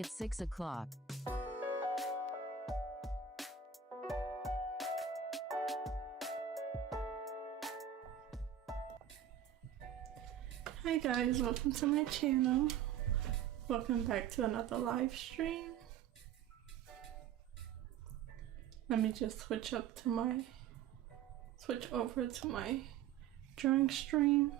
It's 6 o'clock. Hi guys, welcome to my channel. Welcome back to another live stream. Let me just switch over to my drawing stream.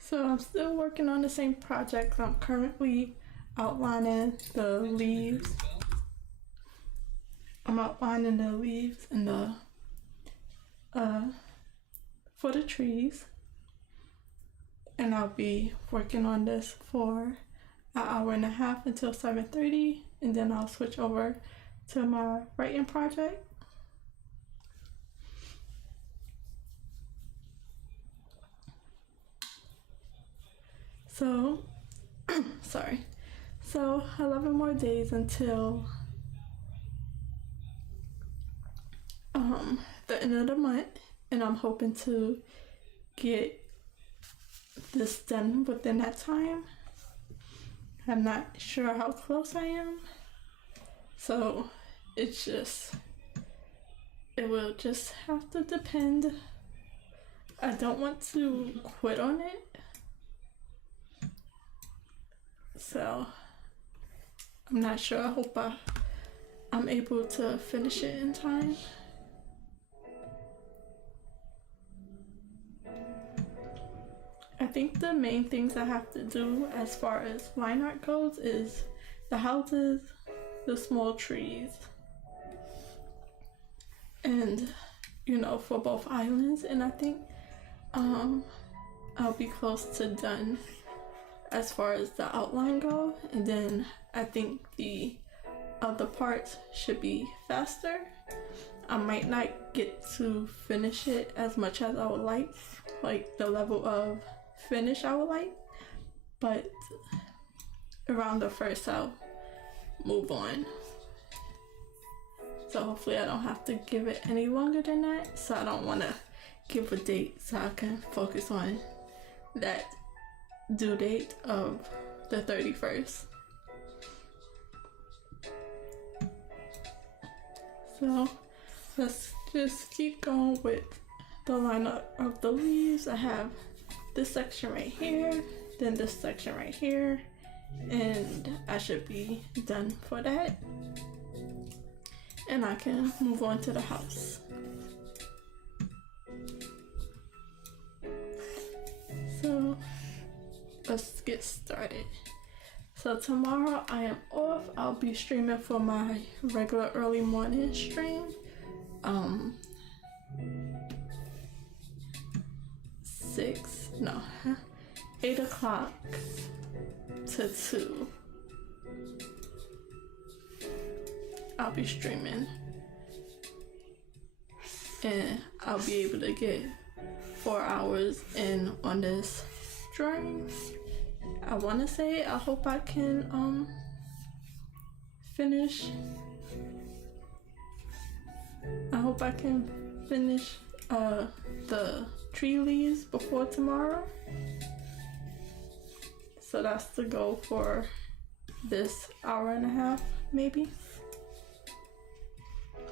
So I'm still working on the same project. I'm currently outlining the leaves. I'm outlining the leaves and the for the trees, and I'll be working on this for an hour and a half until 7:30, and then I'll switch over to my writing project. So, sorry. So 11 more days until the end of the month, and I'm hoping to get this done within that time. I'm not sure how close I am, so it will just have to depend. I don't want to quit on it, so I'm not sure. I hope I'm able to finish it in time. I think the main things I have to do as far as line art goes is the houses, the small trees, and for both islands. And I think I'll be close to done as far as the outline go, and then I think the other parts should be faster. I might not get to finish it as much as I would like the level of finish I would like, but around the first I'll move on. So hopefully I don't have to give it any longer than that. So I don't want to give a date so I can focus on that due date of the 31st. So let's just keep going with the lineup of the leaves. I have this section right here, then this section right here, and I should be done for that. And I can move on to the house. So let's get started. So tomorrow I am off. I'll be streaming for my regular early morning stream. 8 o'clock to 2. I'll be streaming, and I'll be able to get 4 hours in on this drawing. I want to say I hope I can finish. I hope I can finish the tree leaves before tomorrow. So that's the goal for this hour and a half, maybe.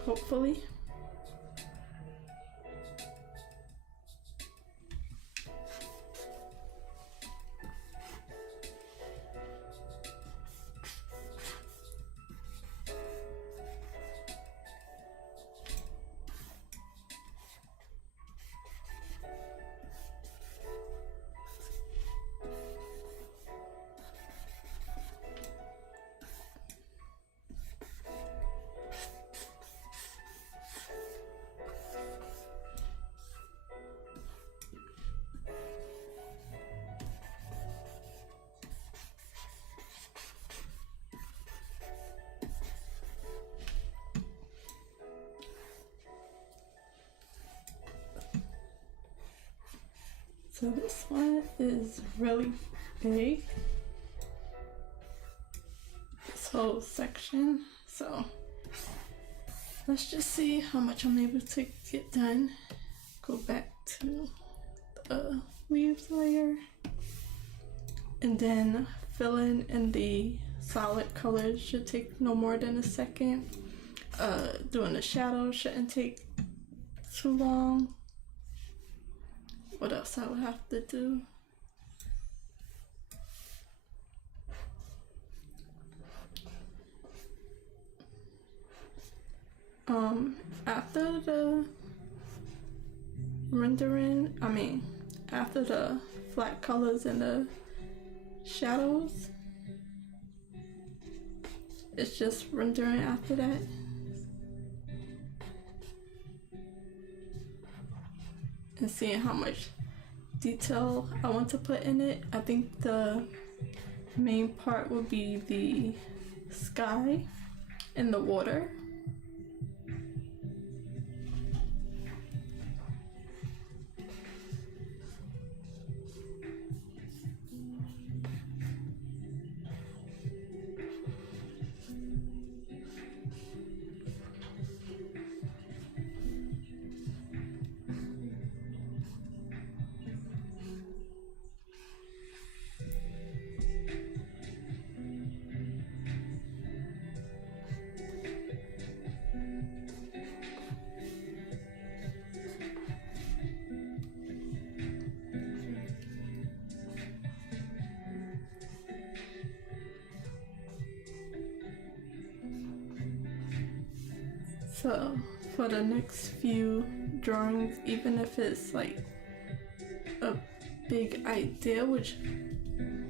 Hopefully. So this one is really big, this whole section. So let's just see how much I'm able to get done. Go back to the leaves layer and then fill in the solid colors. Should take no more than a second. Doing the shadow shouldn't take too long. What else I would have to do? After the rendering, after the flat colors and the shadows, it's just rendering after that. And seeing how much detail I want to put in it. I think the main part would be the sky and the water. So for the next few drawings, even if it's like a big idea, which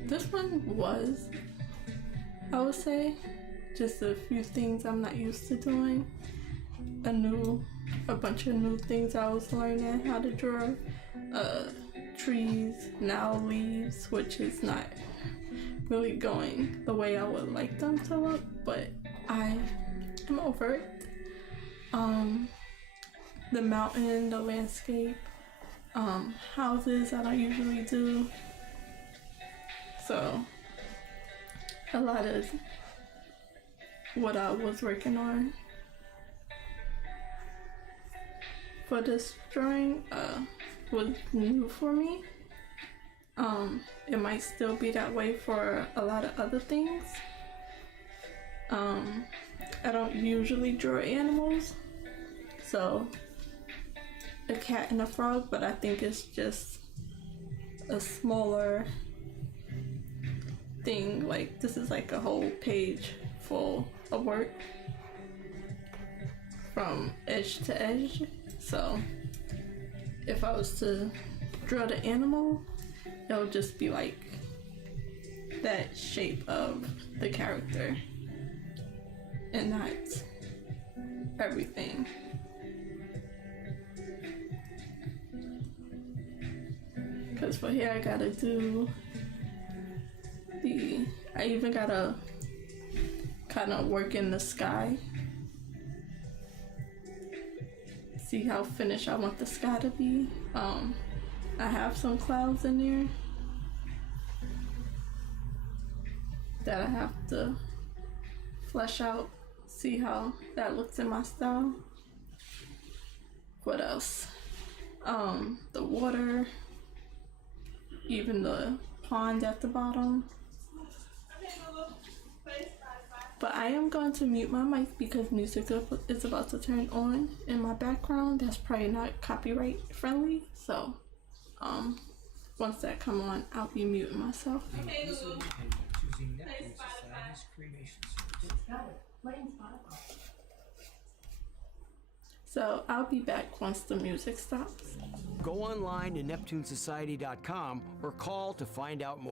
this one was, I would say, just a few things I'm not used to doing, a bunch of new things I was learning how to draw, trees, now leaves, which is not really going the way I would like them to look, but I am over it. The mountain, the landscape, houses I don't usually do. So a lot of what I was working on for this drawing was new for me. It might still be that way for a lot of other things. I don't usually draw animals, so a cat and a frog, but I think it's just a smaller thing. Like, this is like a whole page full of work from edge to edge. So if I was to draw the animal, it'll just be like that shape of the character and not everything. Because for here I gotta do I even gotta kind of work in the sky. See how finished I want the sky to be. I have some clouds in there that I have to flesh out, see how that looks in my style. What else? The water, even the pond at the bottom. But I am going to mute my mic because music is about to turn on in my background. That's probably not copyright friendly. So once that come on, I'll be muting myself. So I'll be back once the music stops. Go online to NeptuneSociety.com or call to find out more.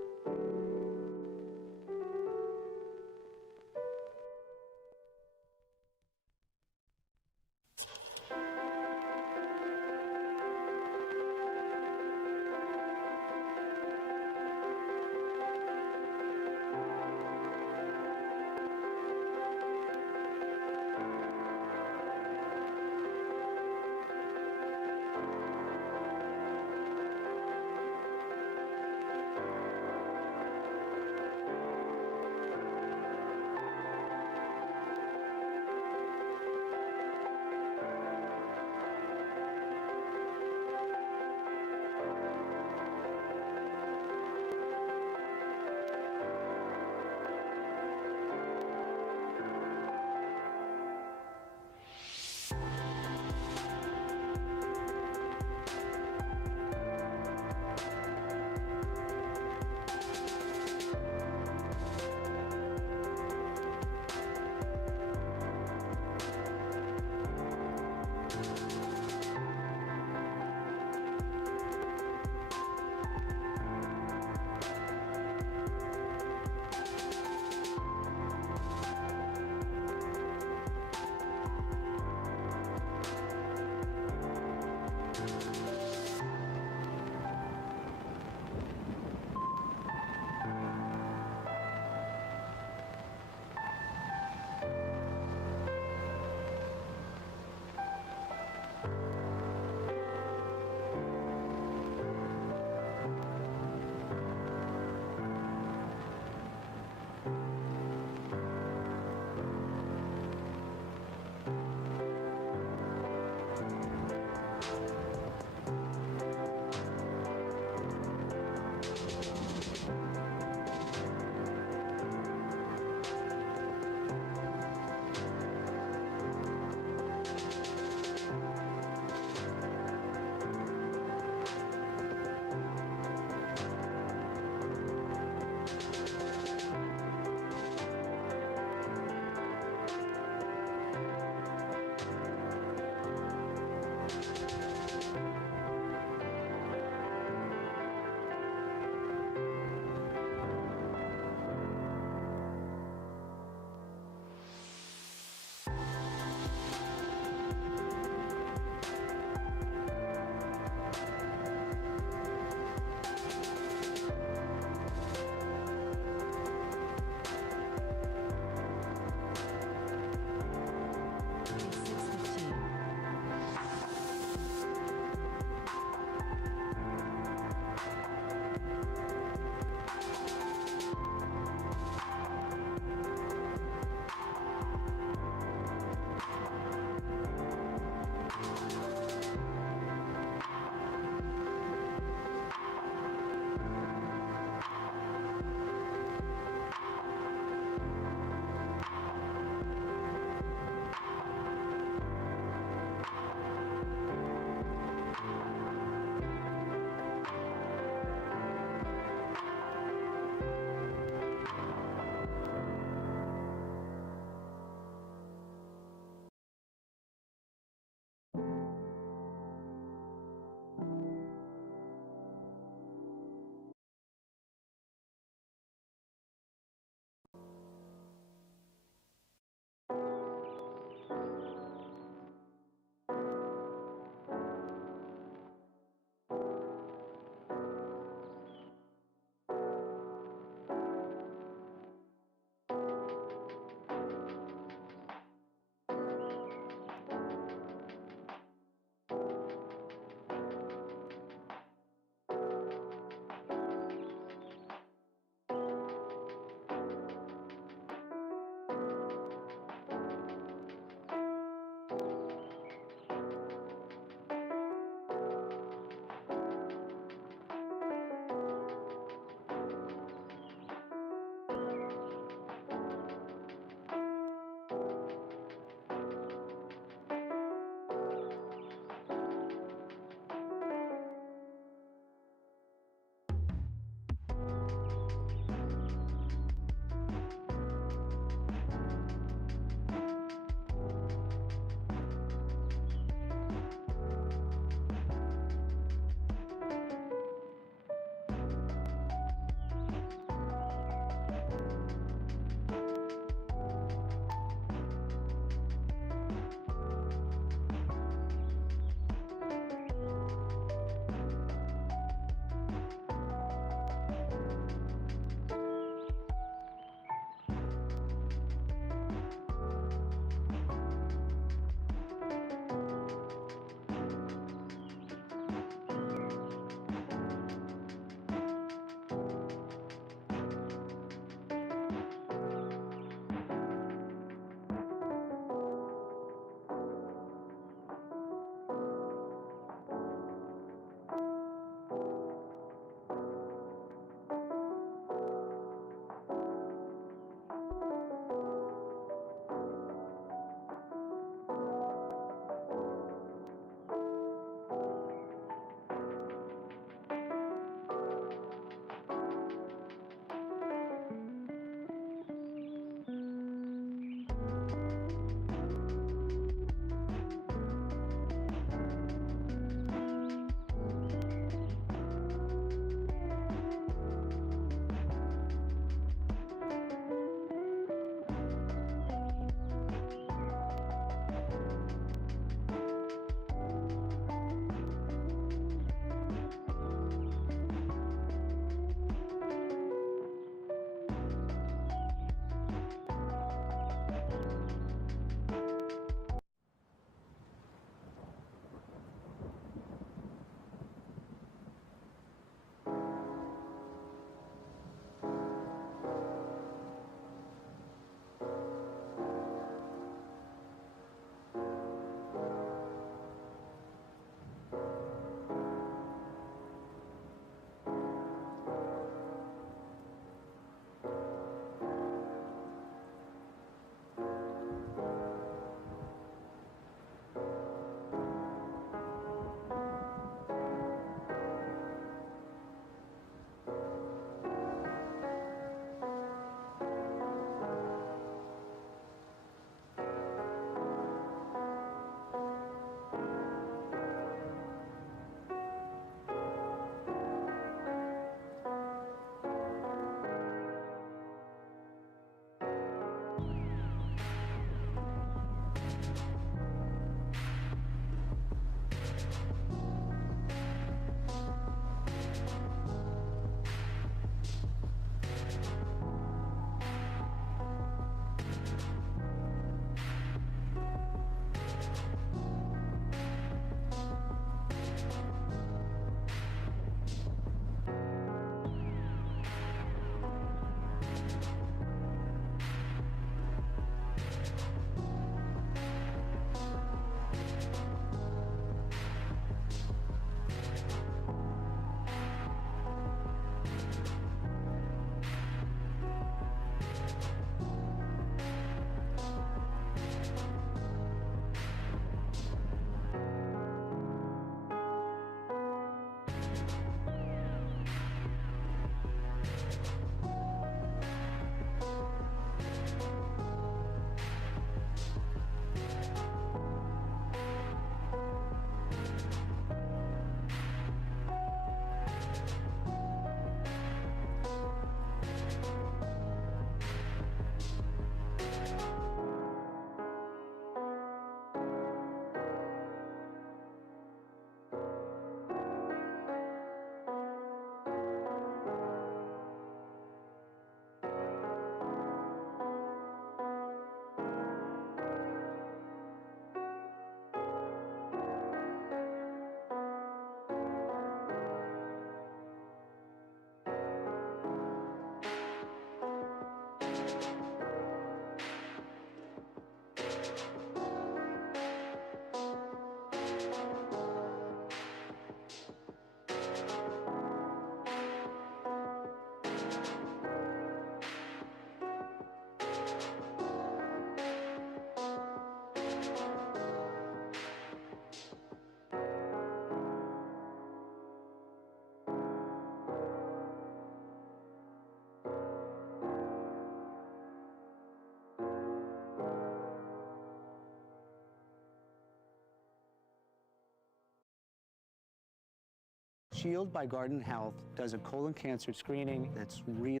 Shield by Garden Health does a colon cancer screening that's really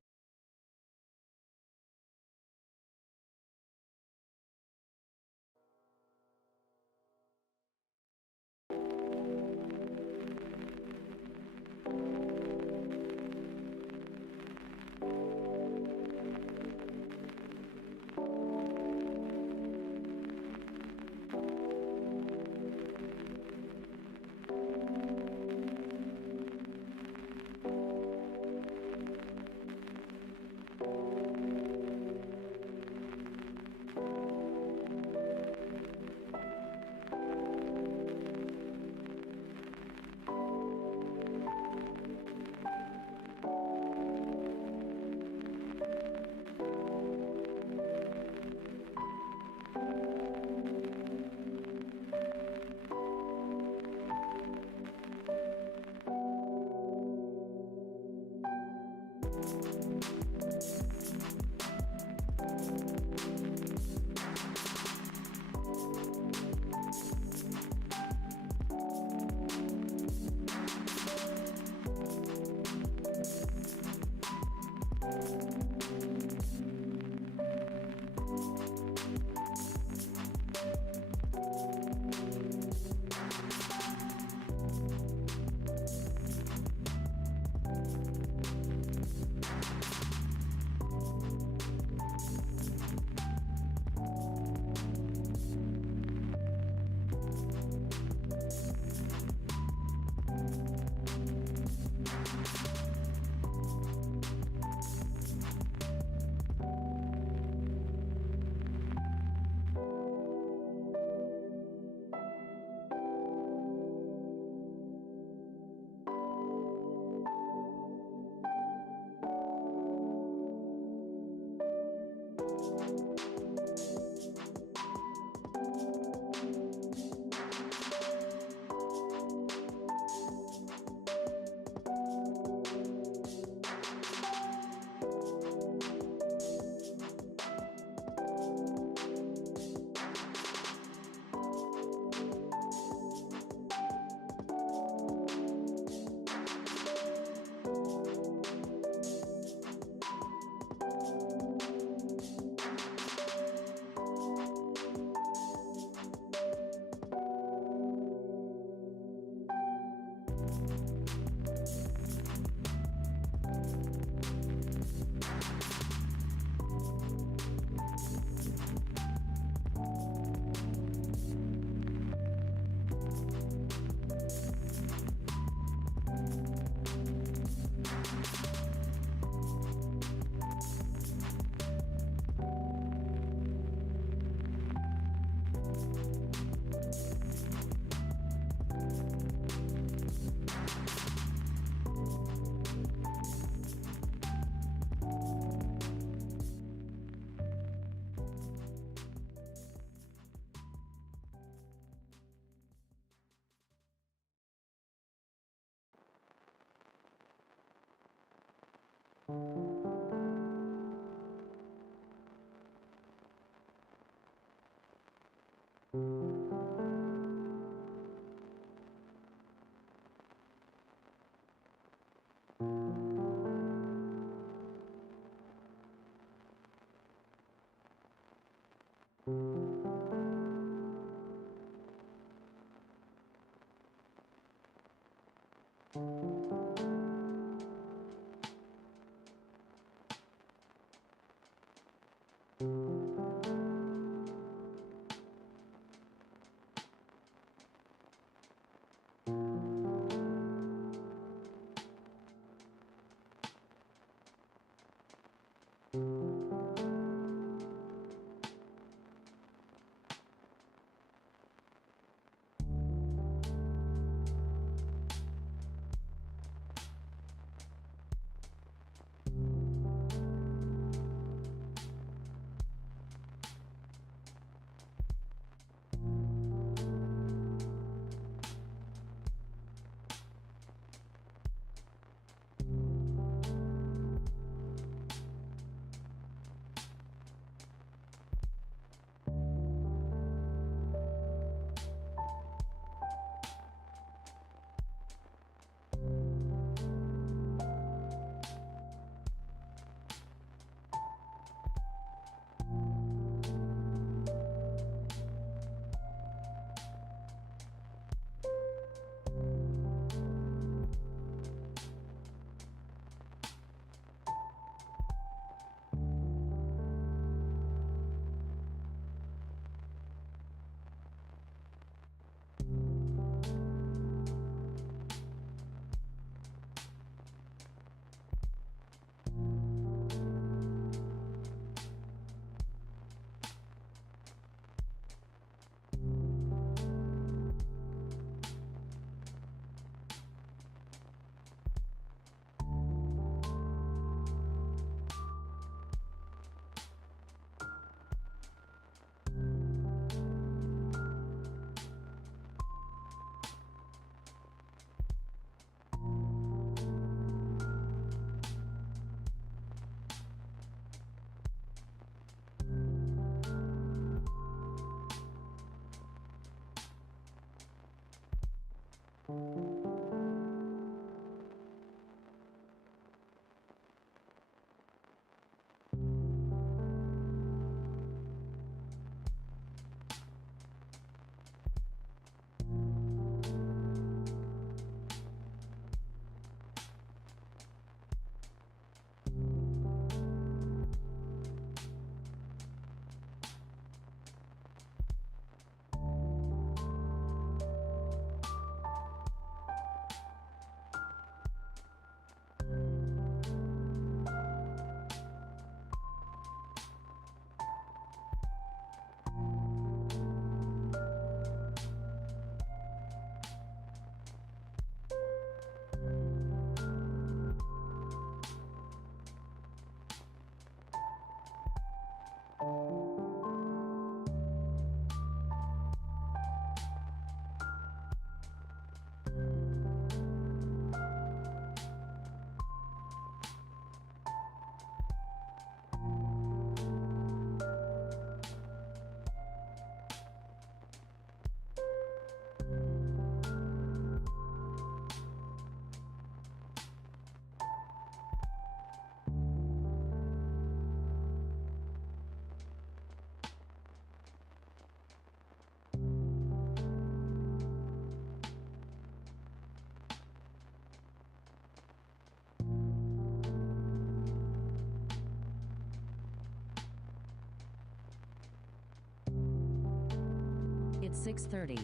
at 6:30.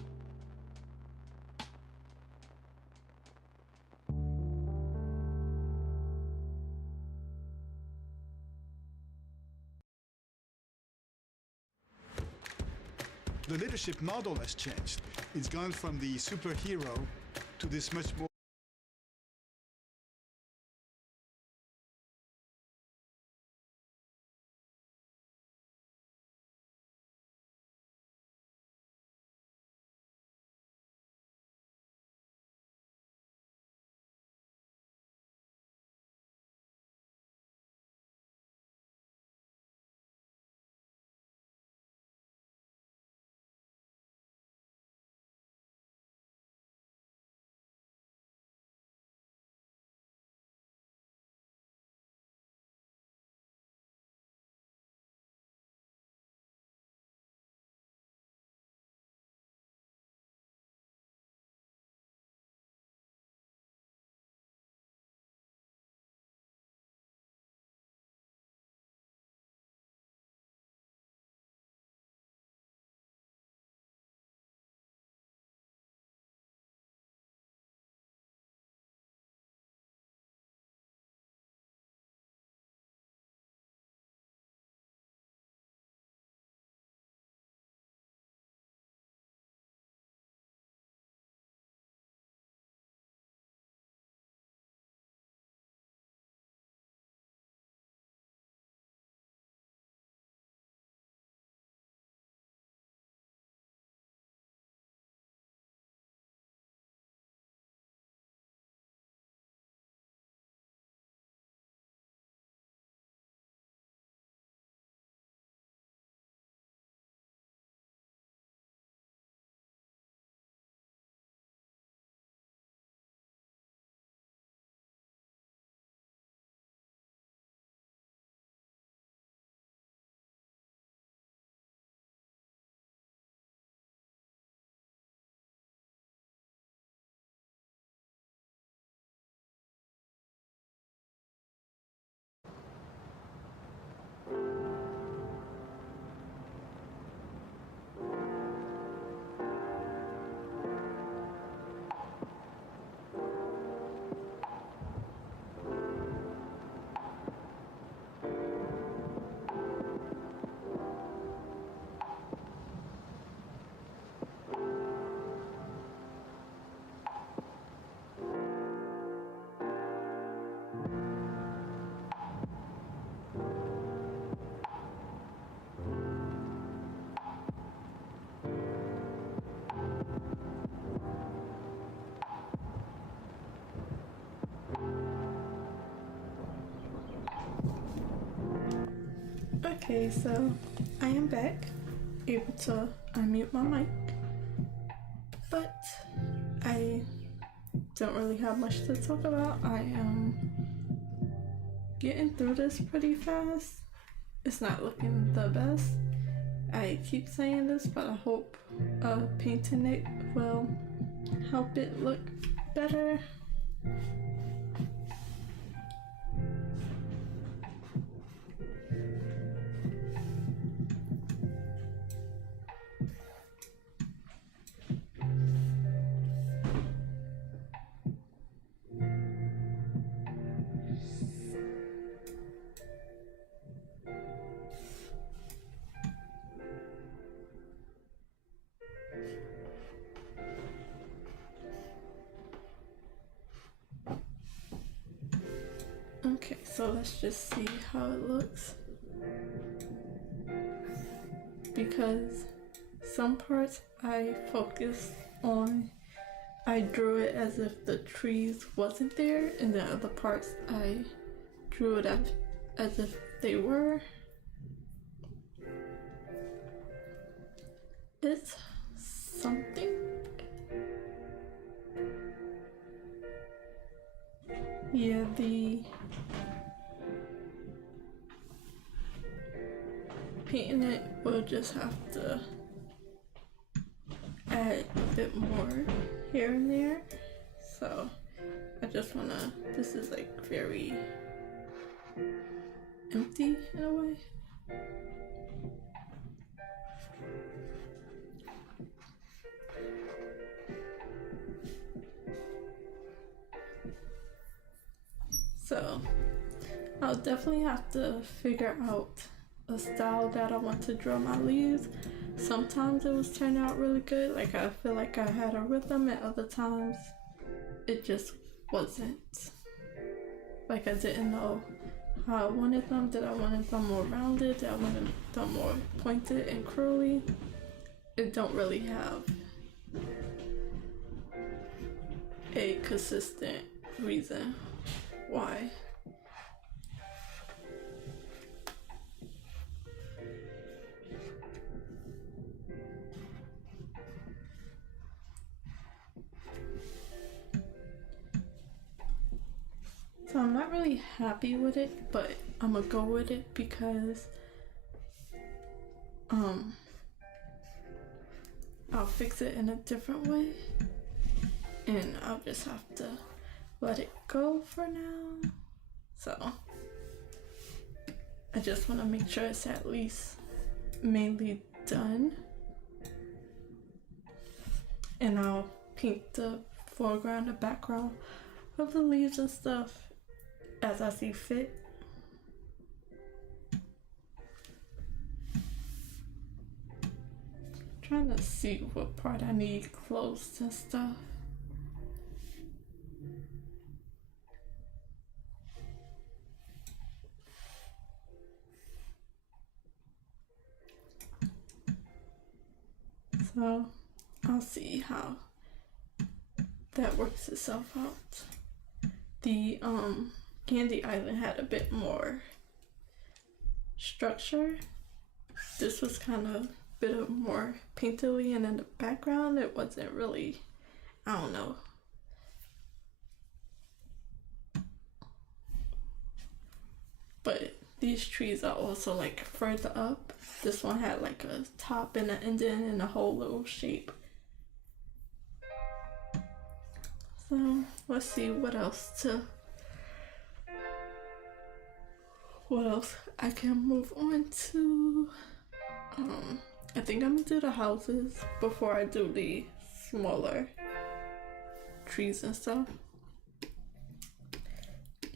The leadership model has changed. It's gone from the superhero to this much more Okay, so I am back, able to unmute my mic, but I don't really have much to talk about. I am getting through this pretty fast. It's not looking the best. I keep saying this, but I hope painting it will help it look better. Okay, so let's just see how it looks. Because some parts I focused on, I drew it as if the trees wasn't there, and the other parts I drew it as if they were. It's something. Yeah, the painting it will just have to add a bit more here and there. So I just wanna, this is like very empty in a way. So I'll definitely have to figure out a style that I want to draw my leaves. Sometimes it was turning out really good, like I feel like I had a rhythm, and other times it just wasn't. Like I didn't know how I wanted them. Did I wanted them more rounded? Did I wanted them more pointed and curly? It don't really have a consistent reason why. So I'm not really happy with it, but I'm gonna go with it because I'll fix it in a different way, and I'll just have to let it go for now. So I just want to make sure it's at least mainly done, and I'll paint the foreground, the background of the leaves and stuff as I see fit. Trying to see what part I need closed and stuff. So I'll see how that works itself out. The Candy Island had a bit more structure. This was kind of bit of more painterly, and in the background it wasn't really, I don't know. But these trees are also like further up. This one had like a top and an ending and a whole little shape. So let's see what else I can move on to. I think I'm gonna do the houses before I do the smaller trees and stuff.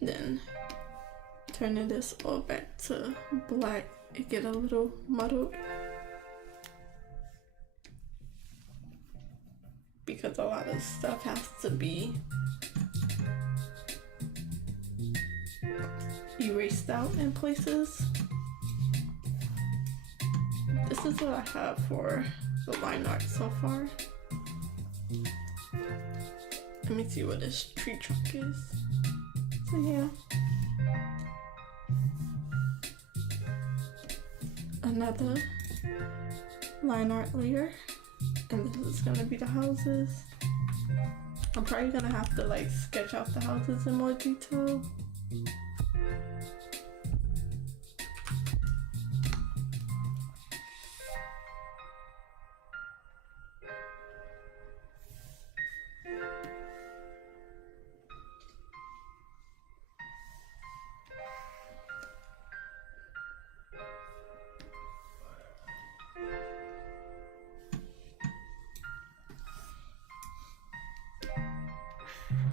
Then turning this all back to black, it get a little muddled because a lot of stuff has to be erased out in places. This is what I have for the line art so far. Let me see what this tree trunk is. So yeah. Another line art layer. And this is gonna be the houses. I'm probably gonna have to like sketch out the houses in more detail.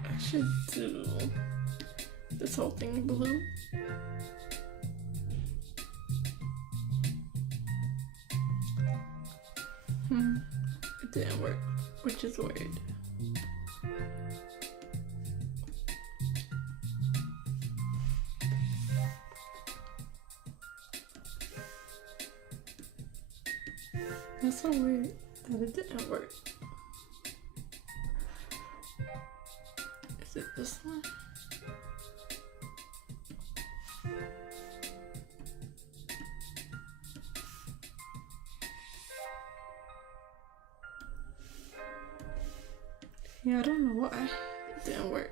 I should do this whole thing blue. It didn't work, which is weird. That's so weird that it didn't work. Is it this one? Yeah, I don't know why it didn't work.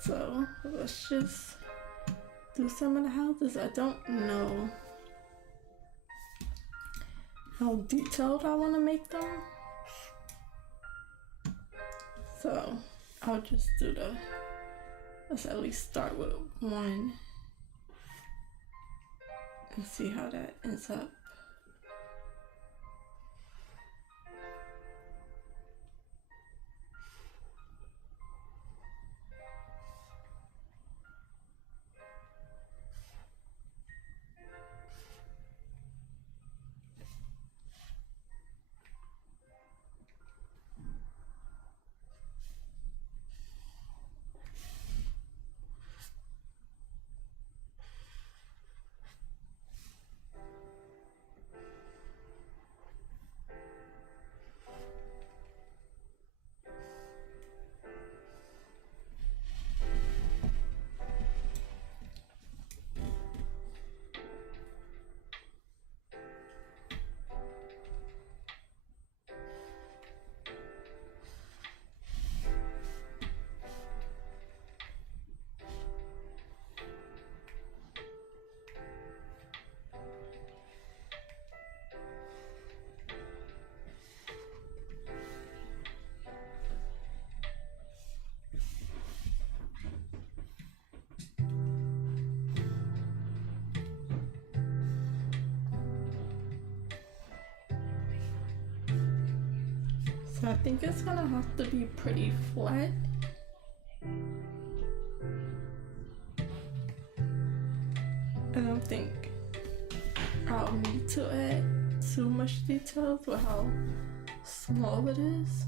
So let's just do some of the houses. I don't know how detailed I want to make them. So I'll just do let's at least start with one and see how that ends up. I think it's gonna have to be pretty flat. I don't think I'll need to add too much details with how small it is.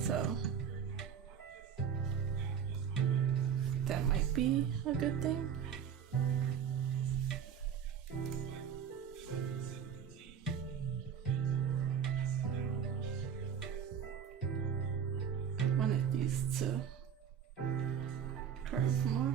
So that might be a good thing. I wanted these to curve more.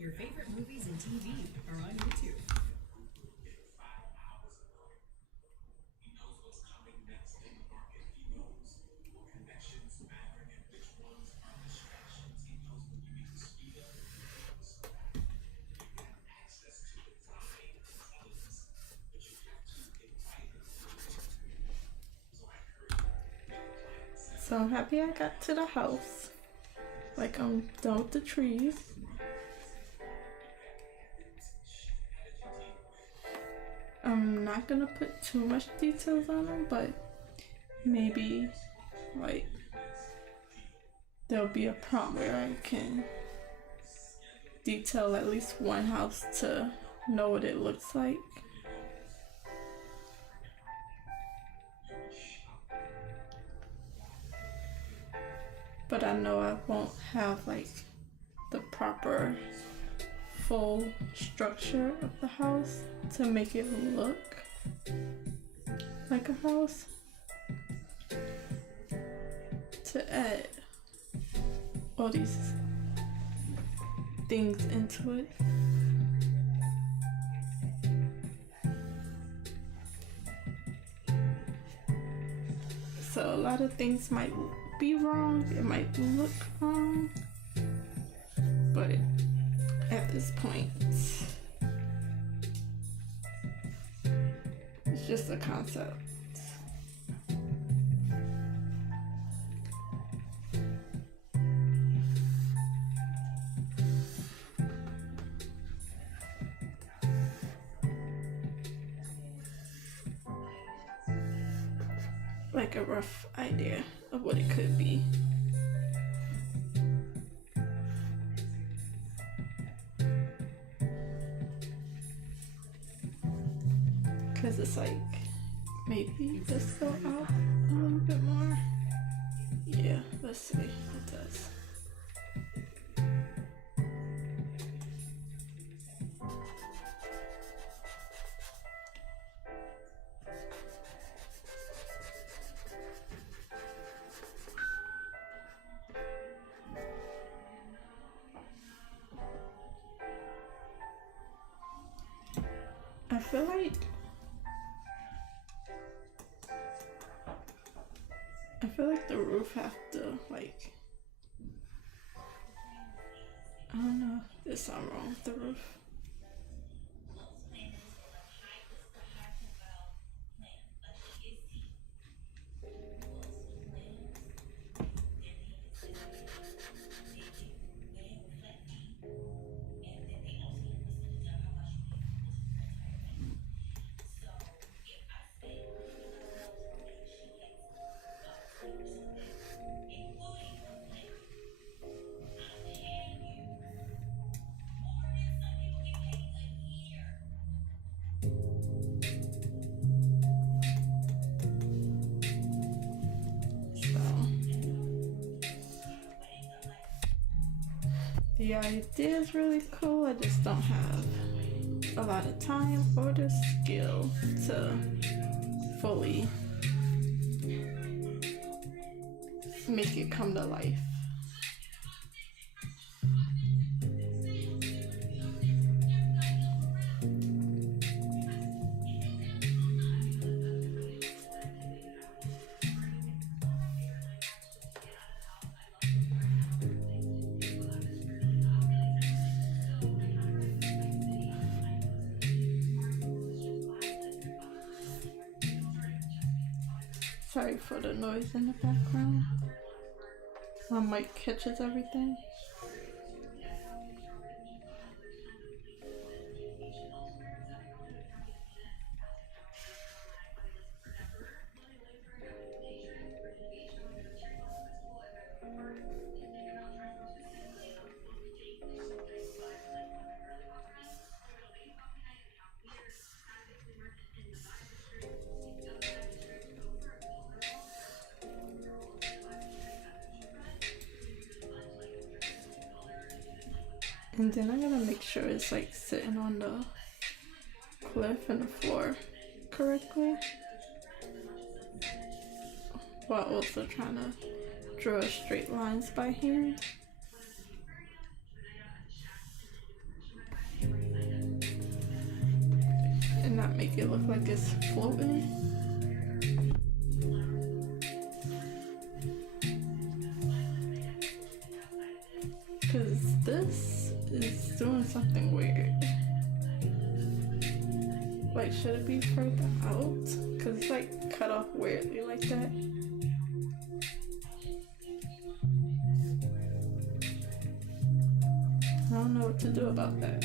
Your favorite movies and TV are on YouTube. So I'm happy I got to the house. Like, I'm done with the trees. I'm not gonna put too much details on them, but maybe like there'll be a prompt where I can detail at least one house to know what it looks like. But I know I won't have like the proper full structure of the house to make it look like a house. To add all these things into it. So a lot of things might be wrong, it might look wrong, but at this point it's just a concept. Like a rough idea of what it could be. Because it's like, maybe this go out a little bit more. Yeah, let's see, it does. I feel like the roof have to like, I don't know if there's something wrong with the roof. the idea is really cool. I just don't have a lot of time or the skill to fully make it come to life. Sorry for the noise in the background. My mic catches everything. And then I gotta make sure it's like sitting on the cliff and the floor correctly, while also trying to draw straight lines by hand. And not make it look like it's floating. Cause this is doing something weird. Like, should it be further out? Cause it's like cut off weirdly like that. I don't know what to do about that.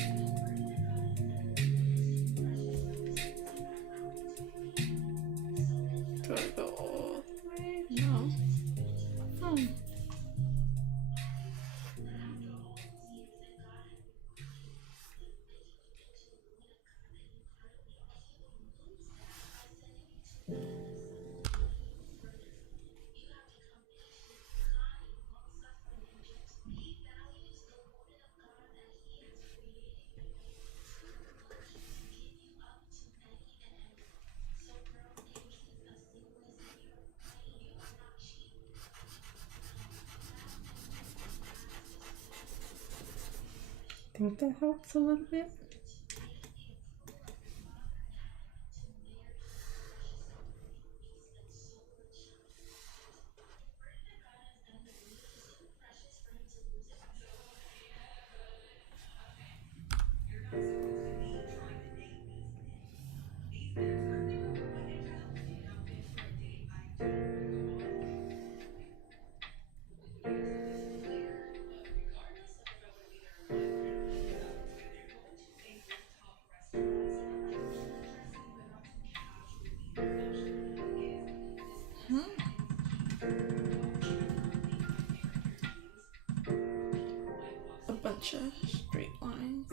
Do I go all the way? No. Think that helps a little bit. A bunch of straight lines.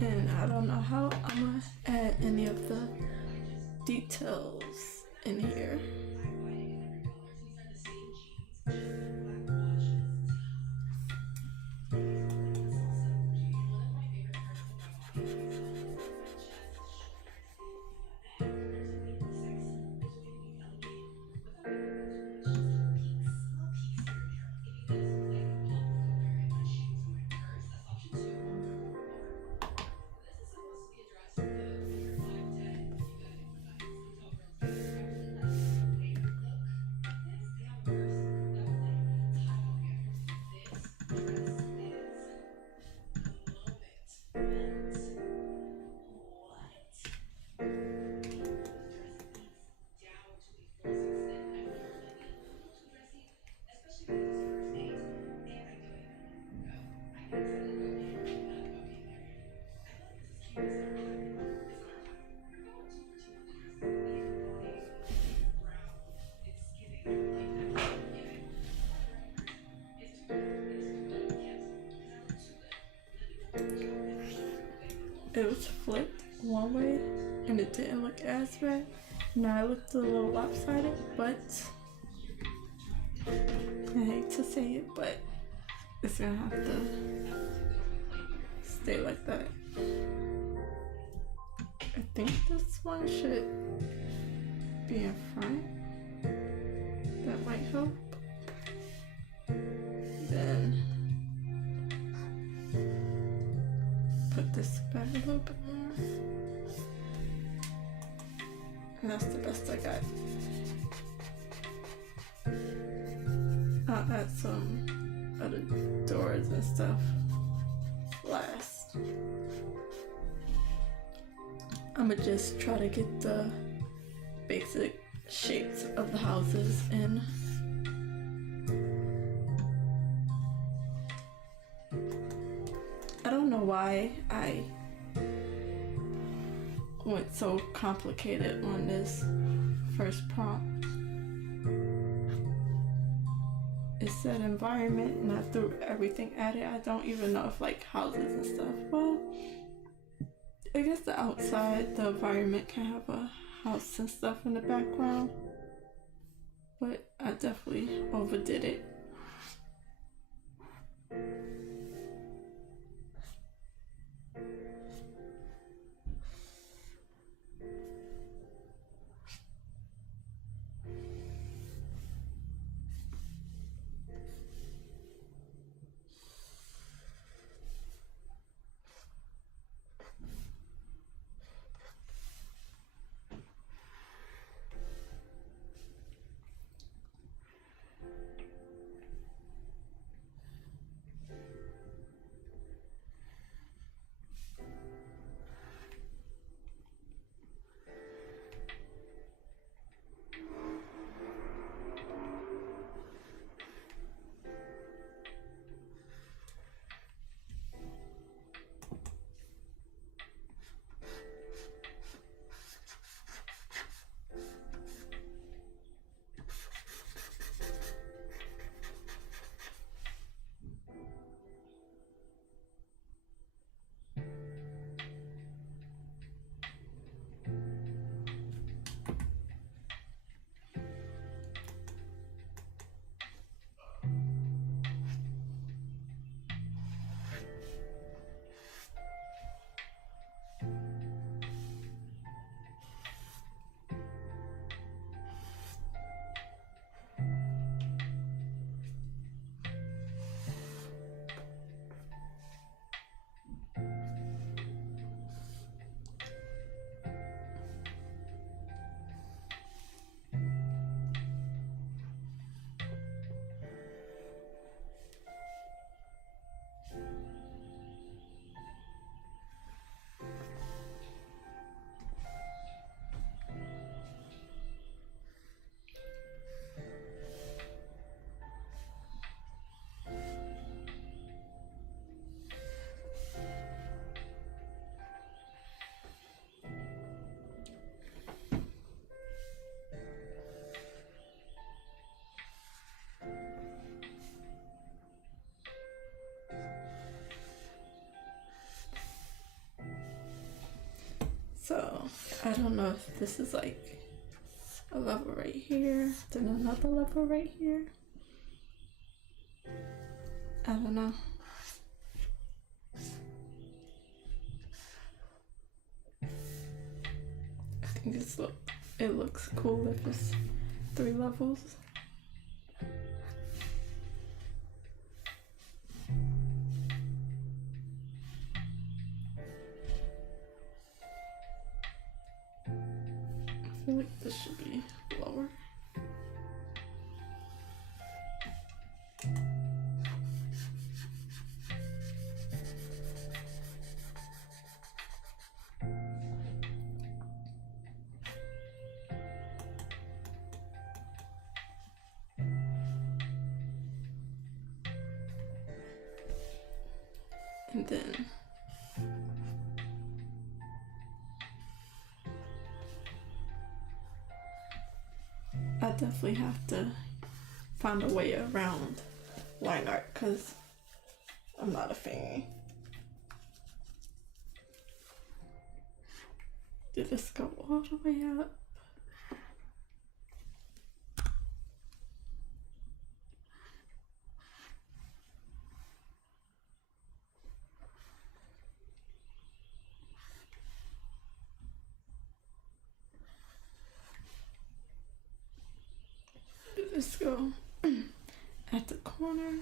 And I don't know how I'm gonna add any of the details in here. It was flipped one way and it didn't look as bad. Now it looked a little lopsided, but I hate to say it, but it's gonna have to stay like that. I think this one should be in front. That might help. Then put this back a little bit more. And that's the best I got. I'll add some other doors and stuff last. I'ma just try to get the basic shapes of the houses in. I don't know why I went so complicated on this first prompt. It said environment and I threw everything at it. I don't even know if like houses and stuff. Well, I guess the outside, the environment can have a house and stuff in the background. But I definitely overdid it. So, I don't know if this is like a level right here, then another level right here. I don't know. I think it looks cool if it's 3 levels. I feel like this should be lower. And then I definitely have to find a way around line art because I'm not a fan. Did this go all the way up? Did this go at the corner?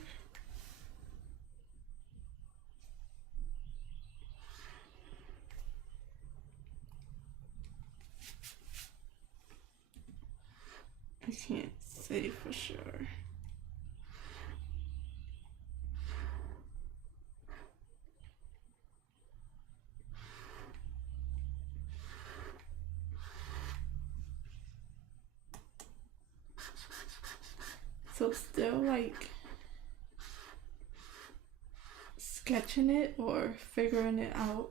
I can't say for sure. So still like sketching it or figuring it out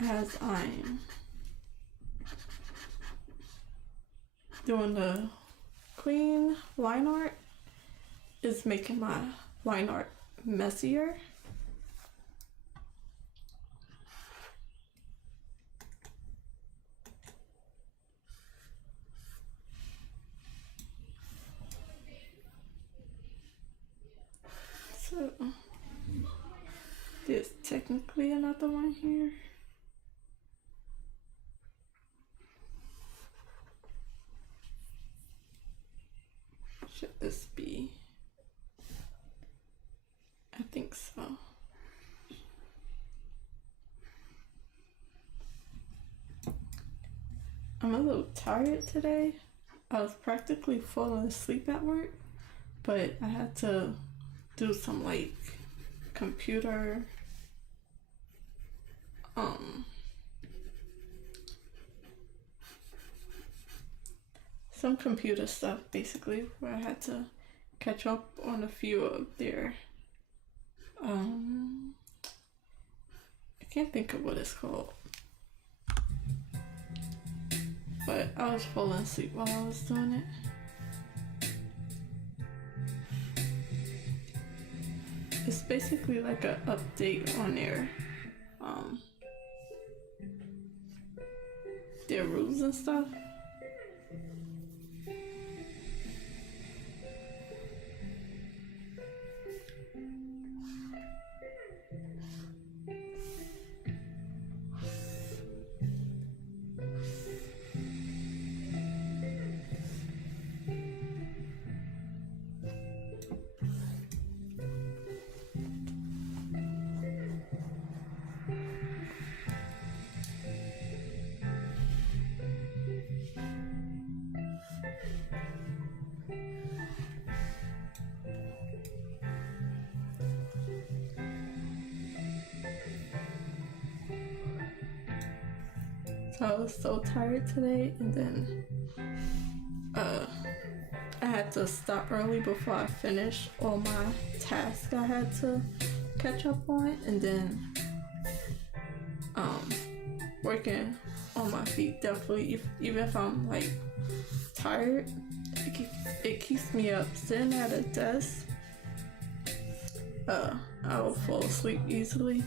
as I'm doing the clean line art is making my line art messier. So there's technically another one here. Should this be? I think so. I'm a little tired today. I was practically falling asleep at work, but I had to do some like computer some computer stuff basically, where I had to catch up on a few of their I can't think of what it's called, but I was falling asleep while I was doing it. It's basically like an update on their rules and stuff. So I was so tired today, and then I had to stop early before I finished all my tasks I had to catch up on, and then working on my feet definitely, even if I'm like tired, it keeps me up. Sitting at a desk, I will fall asleep easily.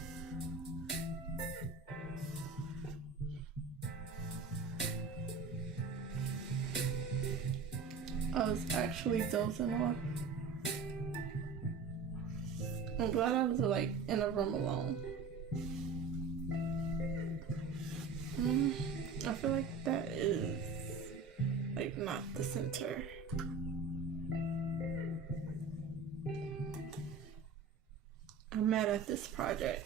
I was actually dozing off. I'm glad I was like in a room alone. I feel like that is like not the center. I'm mad at this project.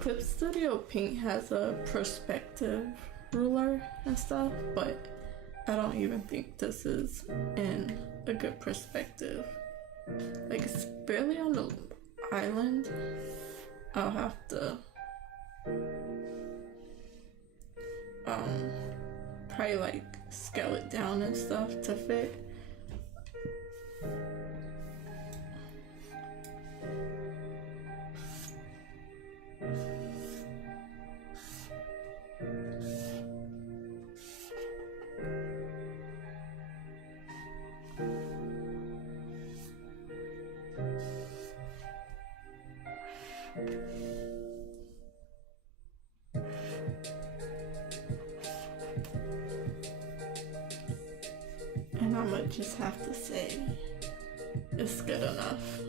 Clip Studio Paint has a perspective ruler and stuff, but I don't even think this is in a good perspective. Like, it's barely on the island. I'll have to probably like scale it down and stuff to fit. And I might just have to say it's good enough.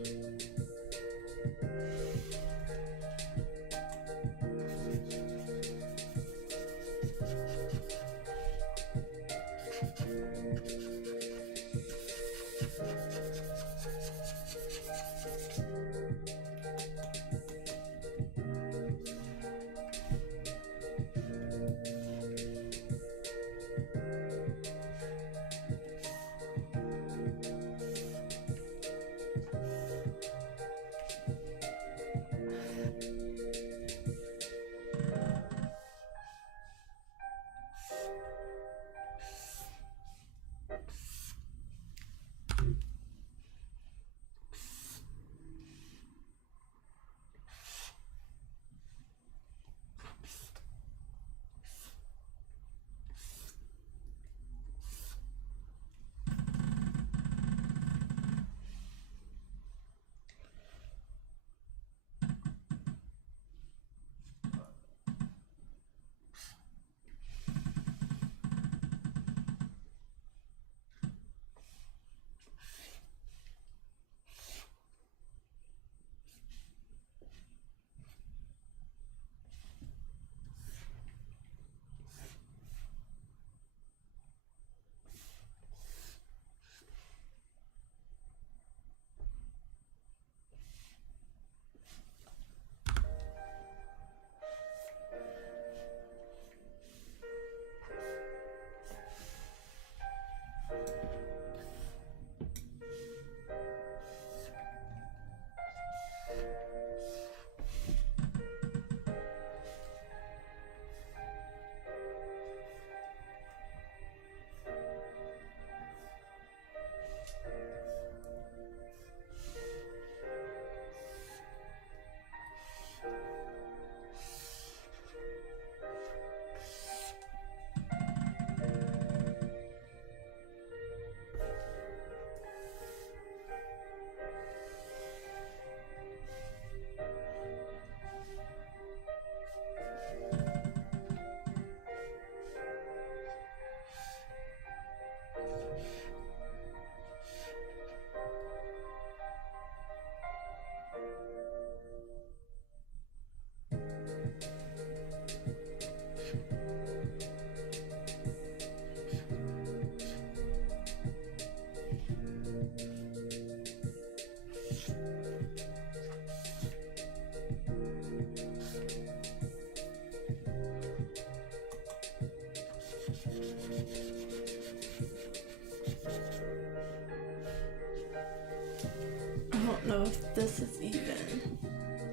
I don't know if this is even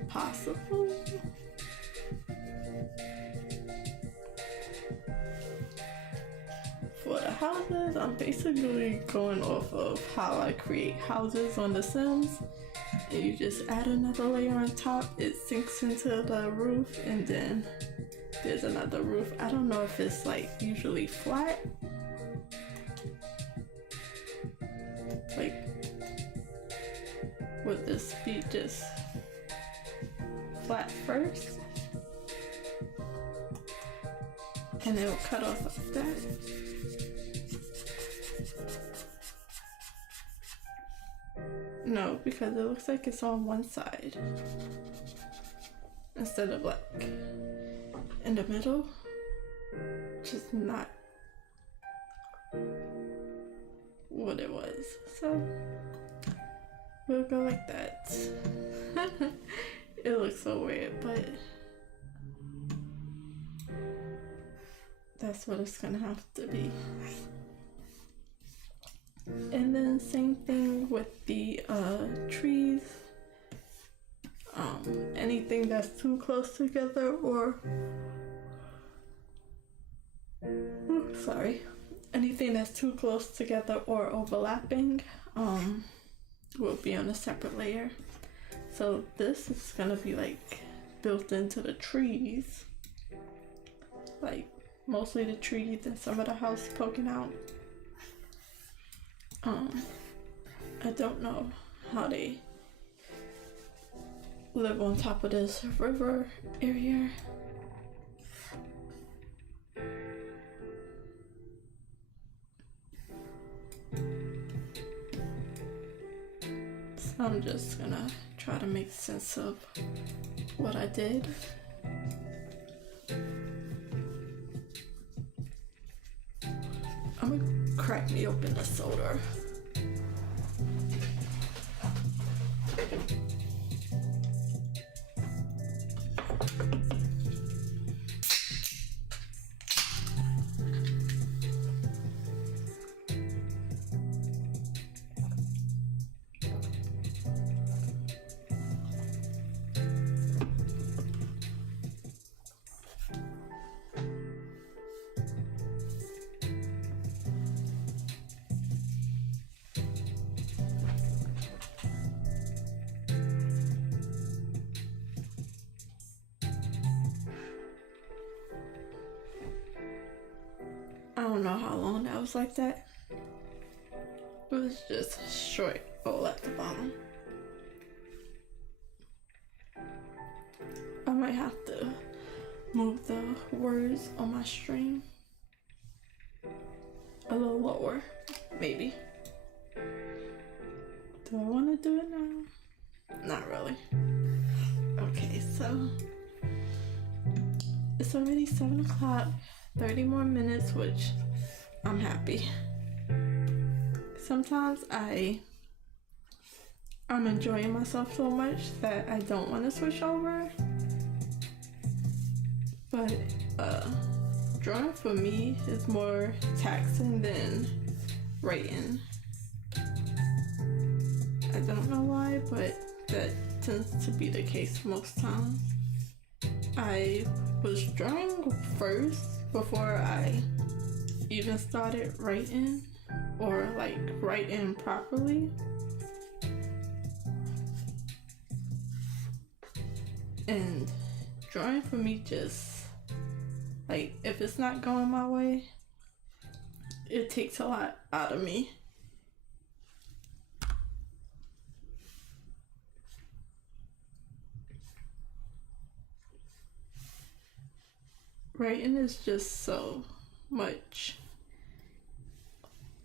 possible. For the houses, I'm basically going off of how I create houses on The Sims. And you just add another layer on top, it sinks into the roof, and then there's another roof. I don't know if it's like usually flat. Like, would this be just flat first? And it'll cut off like that. No, because it looks like it's on one side instead of like in the middle, which is not what it was. So we'll go like that. It looks so weird, but that's what it's gonna have to be. And then same thing with the trees. Anything that's too close together or sorry, anything that's too close together or overlapping will be on a separate layer. So this is gonna be like built into the trees, like mostly the trees and some of the house poking out. I don't know how they live on top of this river area. So I'm just gonna try to make sense of what I did. I'm gonna crack me open a soda. I don't know how long that was like that. It was just a short hole at the bottom. I might have to move the words on my stream a little lower, maybe. Do I want to do it now? Not really. Okay, so it's already 7 o'clock. 30 more minutes, which I'm happy. Sometimes I'm enjoying myself so much that I don't want to switch over. But drawing for me is more taxing than writing. I don't know why, but that tends to be the case most times. I was drawing first before I even started writing, or like writing properly. And drawing for me just like, if it's not going my way, it takes a lot out of me. Writing is just so much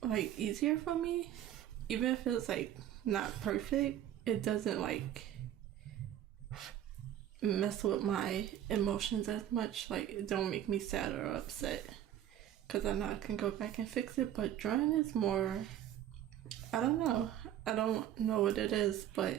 like easier for me. Even if it's like not perfect, it doesn't like mess with my emotions as much. Like, it don't make me sad or upset, because I know I can go back and fix it. But drawing is more, I don't know what it is, but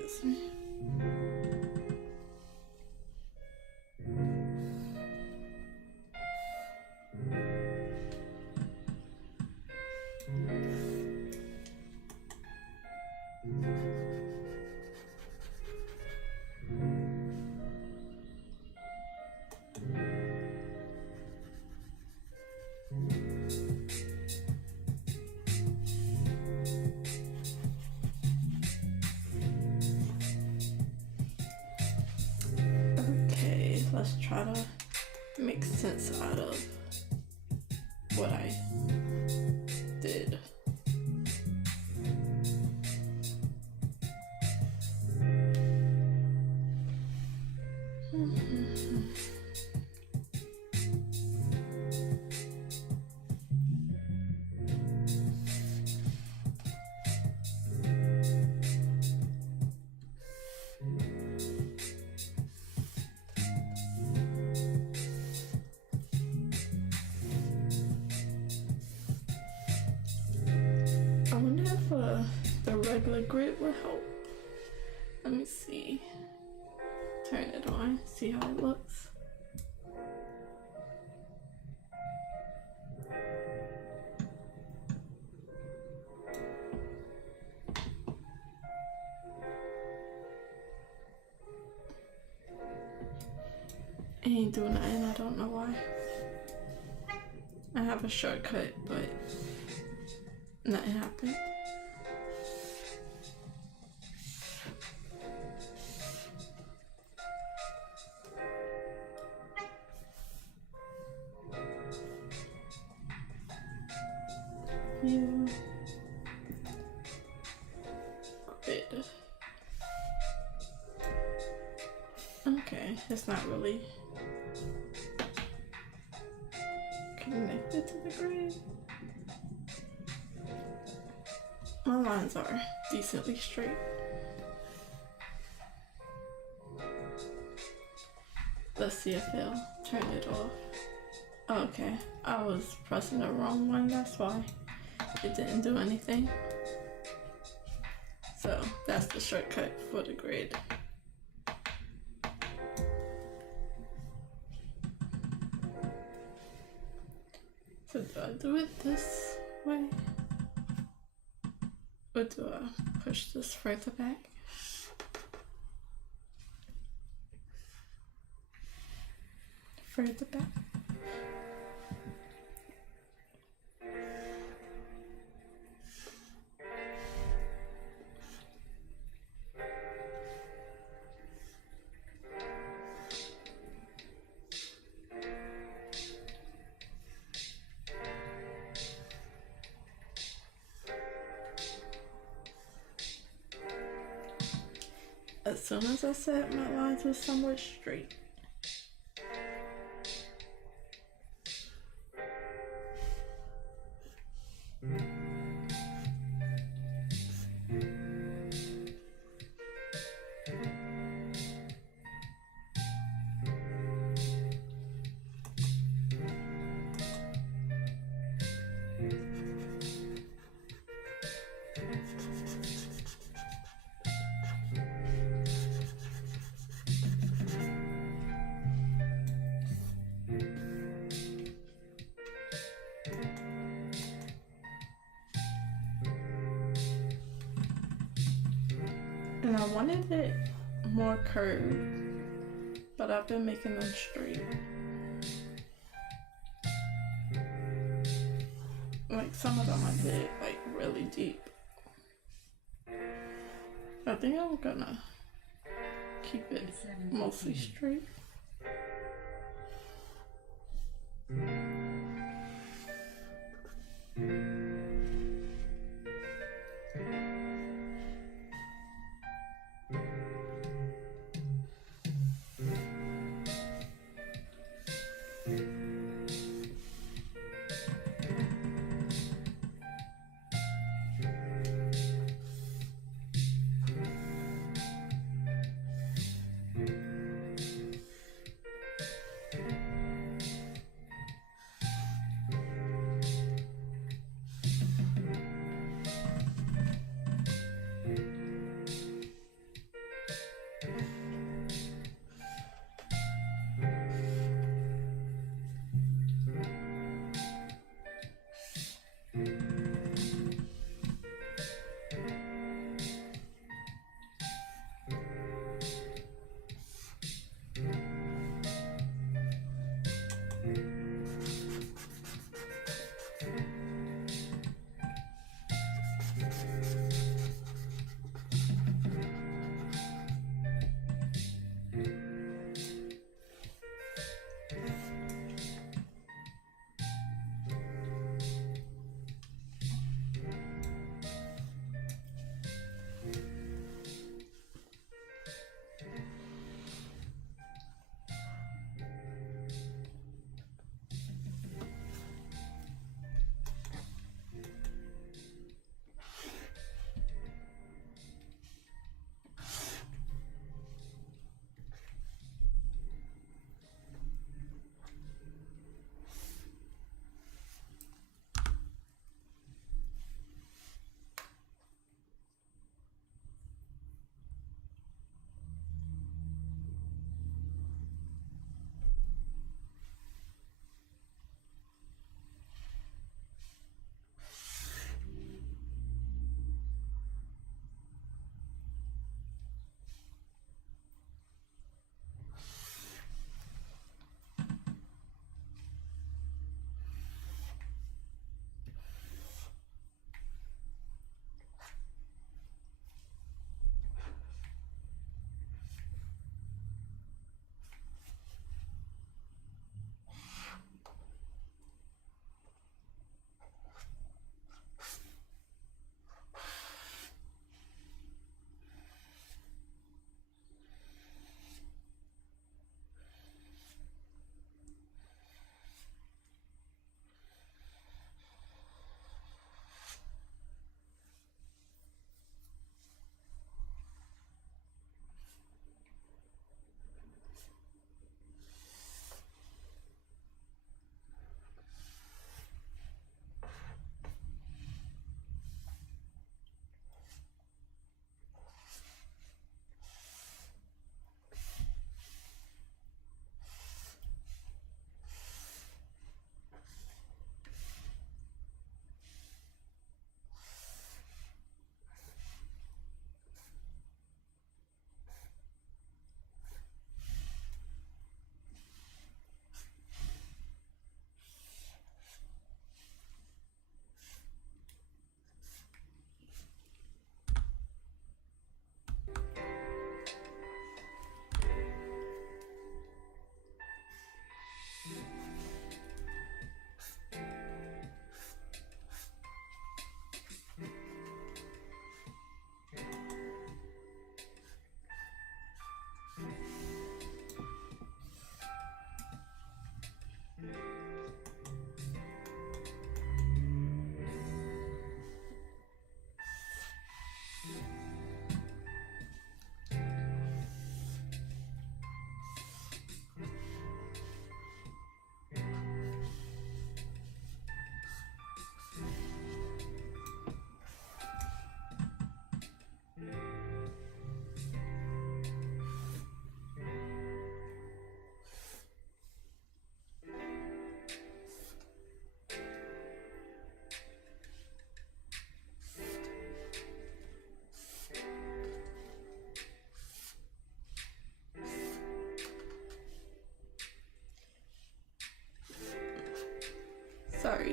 excuse me. Okay, let's try to make sense out of what I did. I wonder if the regular grid will help. Let me see. Turn it on, see how it looks. It ain't doing nothing, I don't know why. I have a shortcut, but nothing happened. Yeah. Good. Okay, it's not really connected to the grid. My lines are decently straight. Let's see if they'll turn it off. Okay, I was pressing the wrong one, that's why it didn't do anything. So that's the shortcut for the grid. So do I do it this way? Or do I push this further back? Further back? As soon as I said my lines were somewhat straight. And I wanted it more curved, but I've been making them straight. Like some of them I did like really deep. I think I'm gonna keep it mostly straight.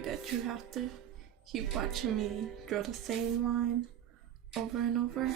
that you have to keep watching me draw the same line over and over.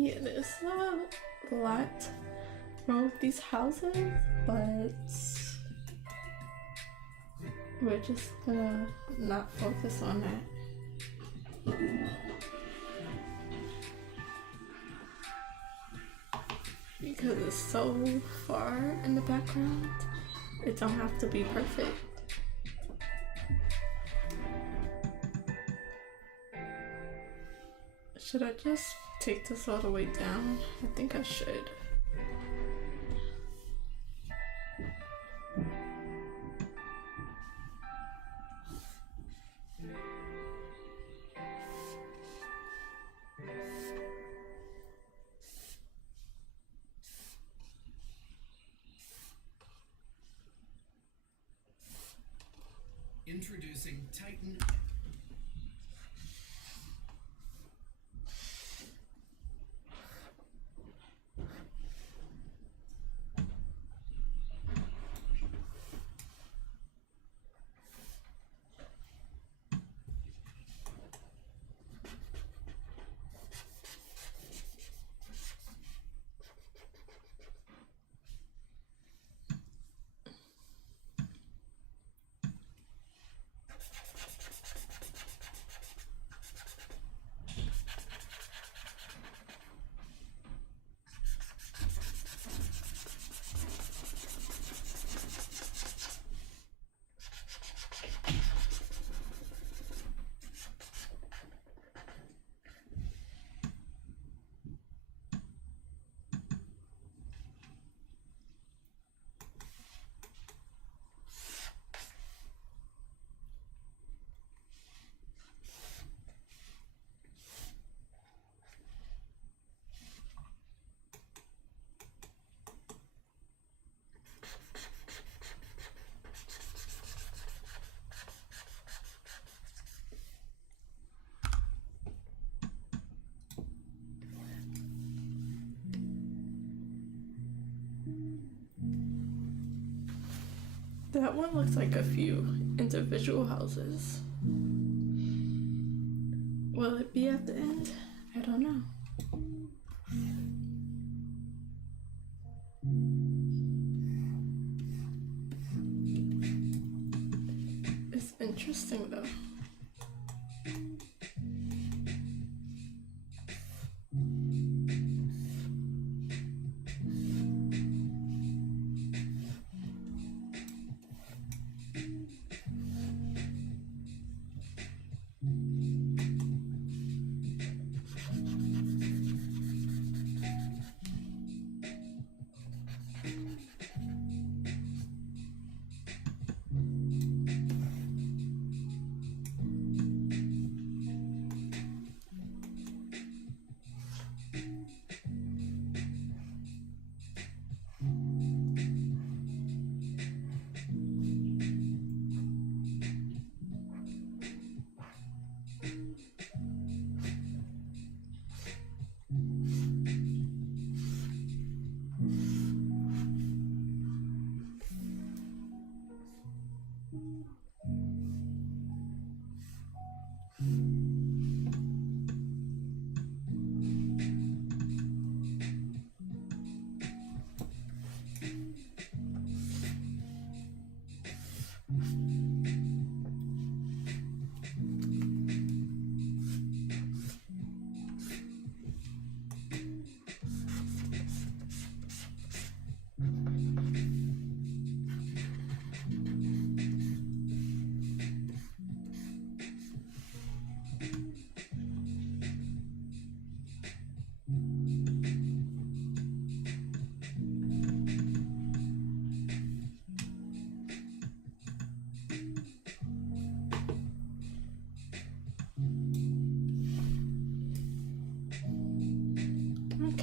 Yeah, there's a lot wrong with these houses, but we're just gonna not focus on that. Because it's so far in the background, it don't have to be perfect. Should I just take this all the way down? I think I should. Introducing Titan. That one looks like a few individual houses. Will it be at the end? I don't know. It's interesting though.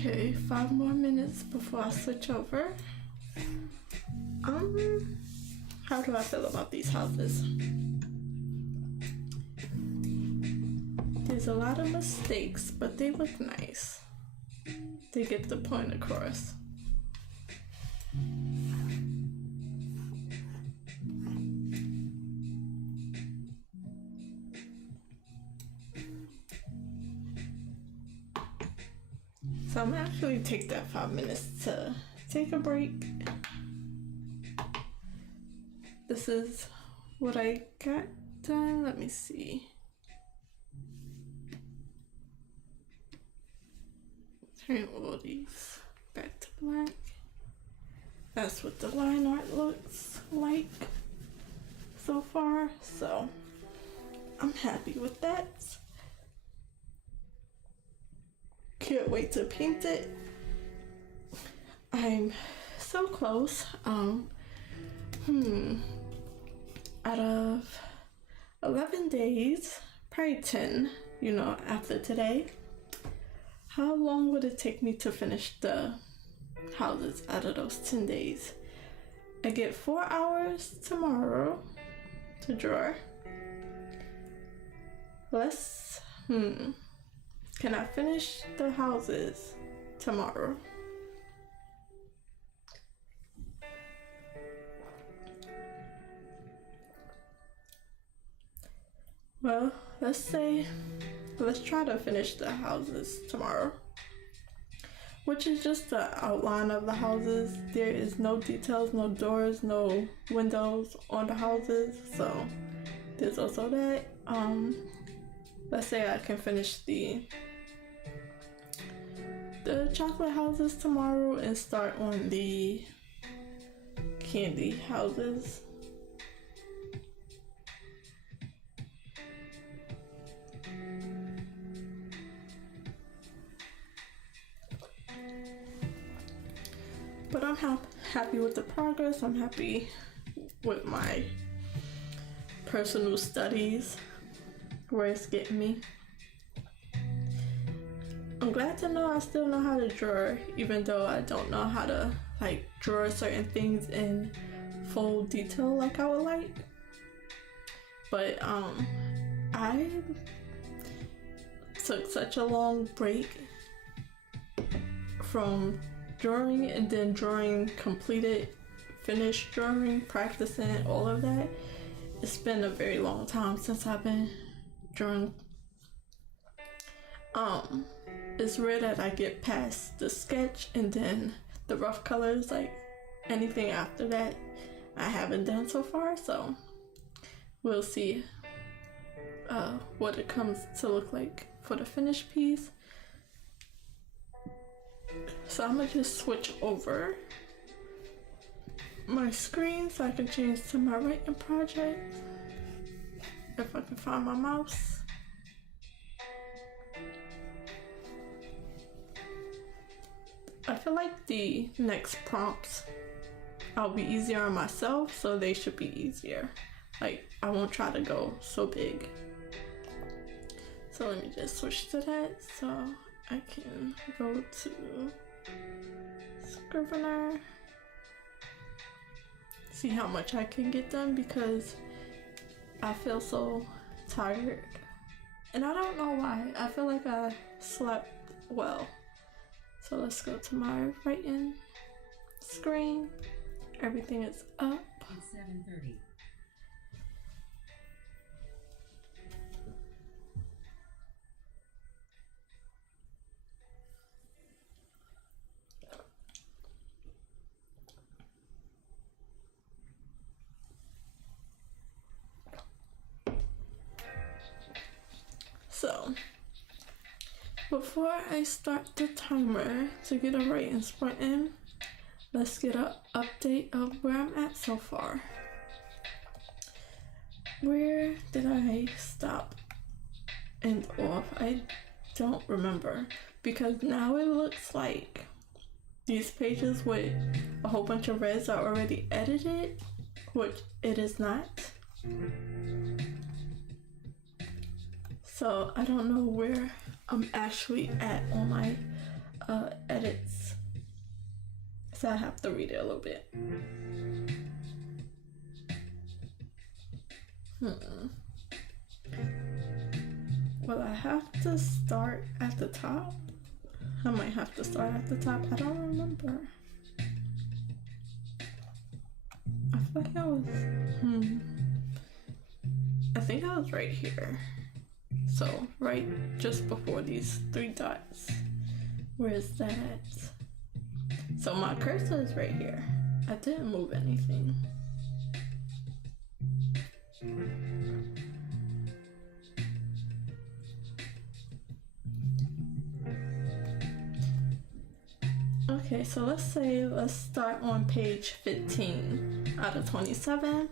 Okay, 5 more minutes before I switch over. How do I feel about these houses? There's a lot of mistakes, but they look nice. They get the point across. So I'm actually take that 5 minutes to take a break. This is what I got done. Let me see. Turn all these back to black. That's what the line art looks like so far. So I'm happy with that. Can't wait to paint it. I'm so close. Out of 11 days, probably 10, after today, how long would it take me to finish the houses out of those 10 days? I get 4 hours tomorrow to draw. Can I finish the houses tomorrow? Well, let's try to finish the houses tomorrow, which is just the outline of the houses. There is no details, no doors, no windows on the houses, so there's also that. Let's say I can finish the chocolate houses tomorrow and start on the candy houses. But I'm happy with the progress. I'm happy with my personal studies, where it's getting me. I'm glad to know I still know how to draw, even though I don't know how to draw certain things in full detail like I would like. But I took such a long break from drawing, and then drawing completed, finished drawing, practicing, all of that. It's been a very long time since I've been drawing. It's rare that I get past the sketch and then the rough colors. Anything after that I haven't done so far, so we'll see what it comes to look like for the finished piece. So I'm gonna just switch over my screen so I can change to my writing project, if I can find my mouse. I feel like the next prompts I'll be easier on myself, so they should be easier. I won't try to go so big. So let me just switch to that so I can go to Scrivener. See how much I can get done, because I feel so tired. And I don't know why. I feel like I slept well. So let's go to my writing screen. Everything is up. It's 7:30. So before I start the timer to get a writing sprint in, let's get an update of where I'm at so far. Where did I stop and off? I don't remember, because now it looks like these pages with a whole bunch of reds are already edited, which it is not. So I don't know where I'm actually at on my edit So I have to read it a little bit. Well, I have to start at the top. I might have to start at the top. I don't remember. I feel like I was... I think I was right here. So, right just before these 3 dots. Where is that? So my cursor is right here. I didn't move anything. Okay, so let's start on page 15 out of 27.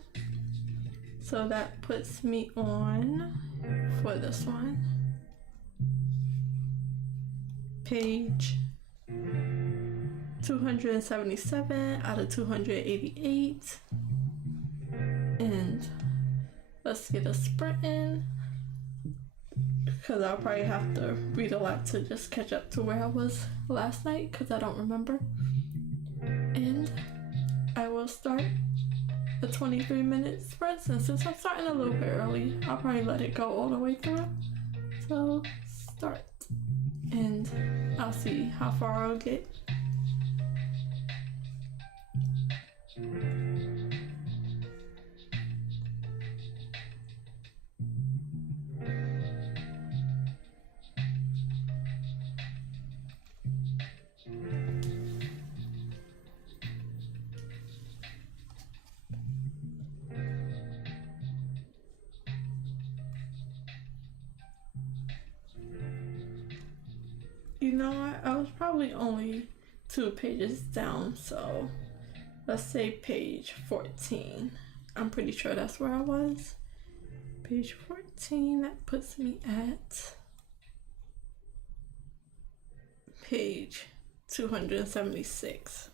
So that puts me on, for this one, page 277 out of 288. And let's get a sprint in, because I'll probably have to read a lot to just catch up to where I was last night, because I don't remember. And I will start a 23-minute sprint, and since I'm starting a little bit early, I'll probably let it go all the way through. So start, and I'll see how far I'll get. You know what? I was probably only 2 pages down, so let's say page 14. I'm pretty sure that's where I was. Page 14, that puts me at page 276.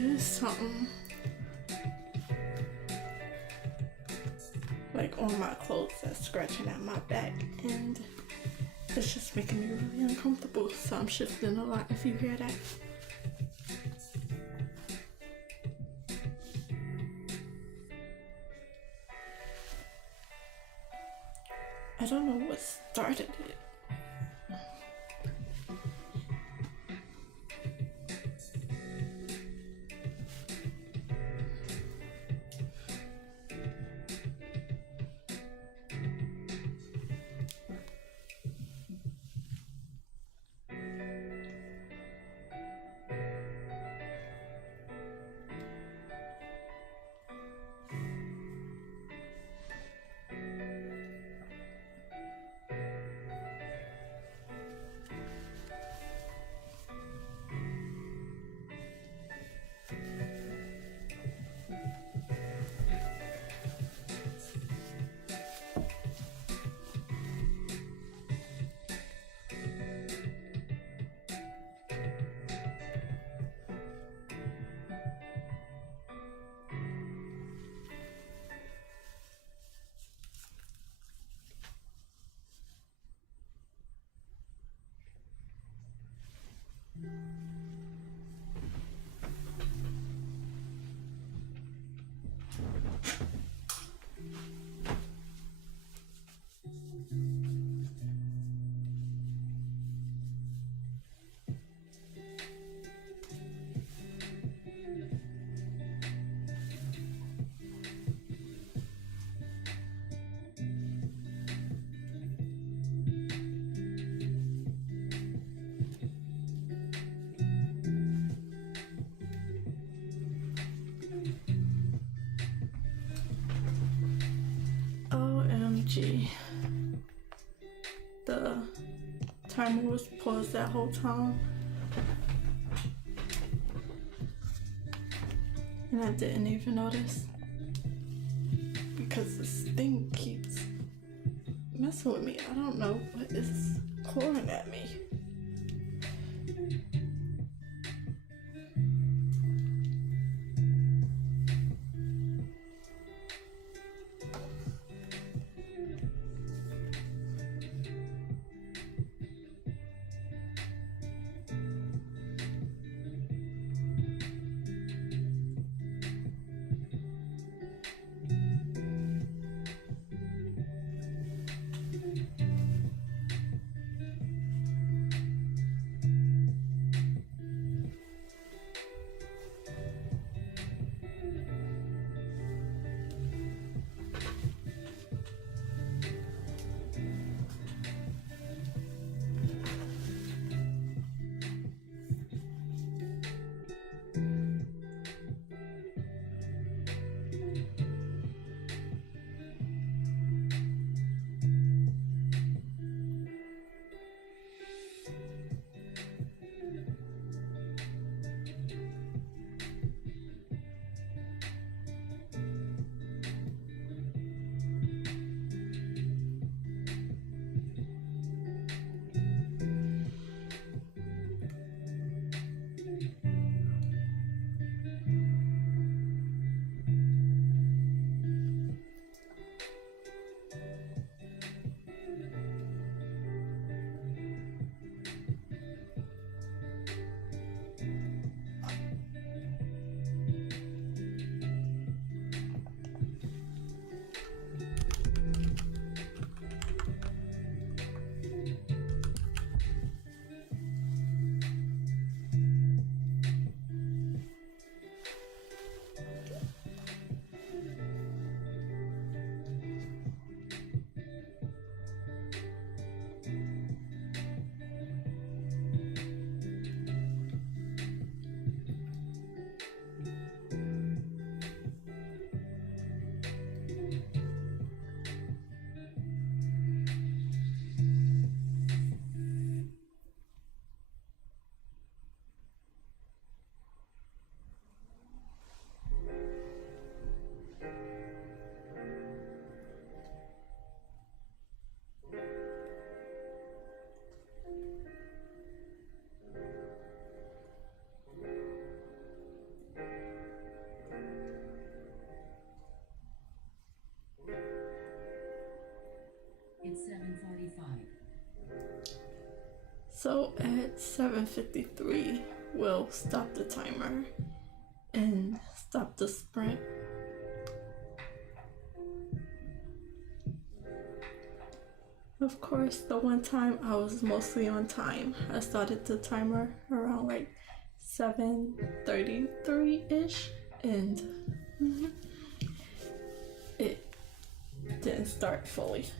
There's something like on my clothes that's scratching at my back, and it's just making me really uncomfortable. So I'm shifting a lot if you hear that. I don't know what started it. OMG. The timer was paused that whole time. And I didn't even notice. Because this thing keeps messing with me. I don't know what is clawing at me. So at 7:53, we'll stop the timer and stop the sprint. Of course, the one time I was mostly on time, I started the timer around like 7:33-ish, and it didn't start fully.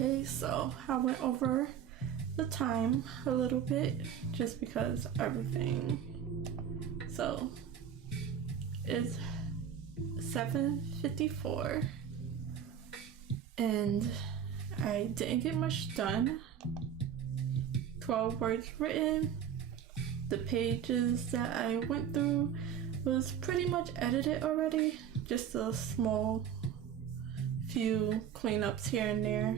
Okay, so I went over the time a little bit just because everything. So it's 7:54 and I didn't get much done. 12 words written. The pages that I went through was pretty much edited already. Just a small few cleanups here and there.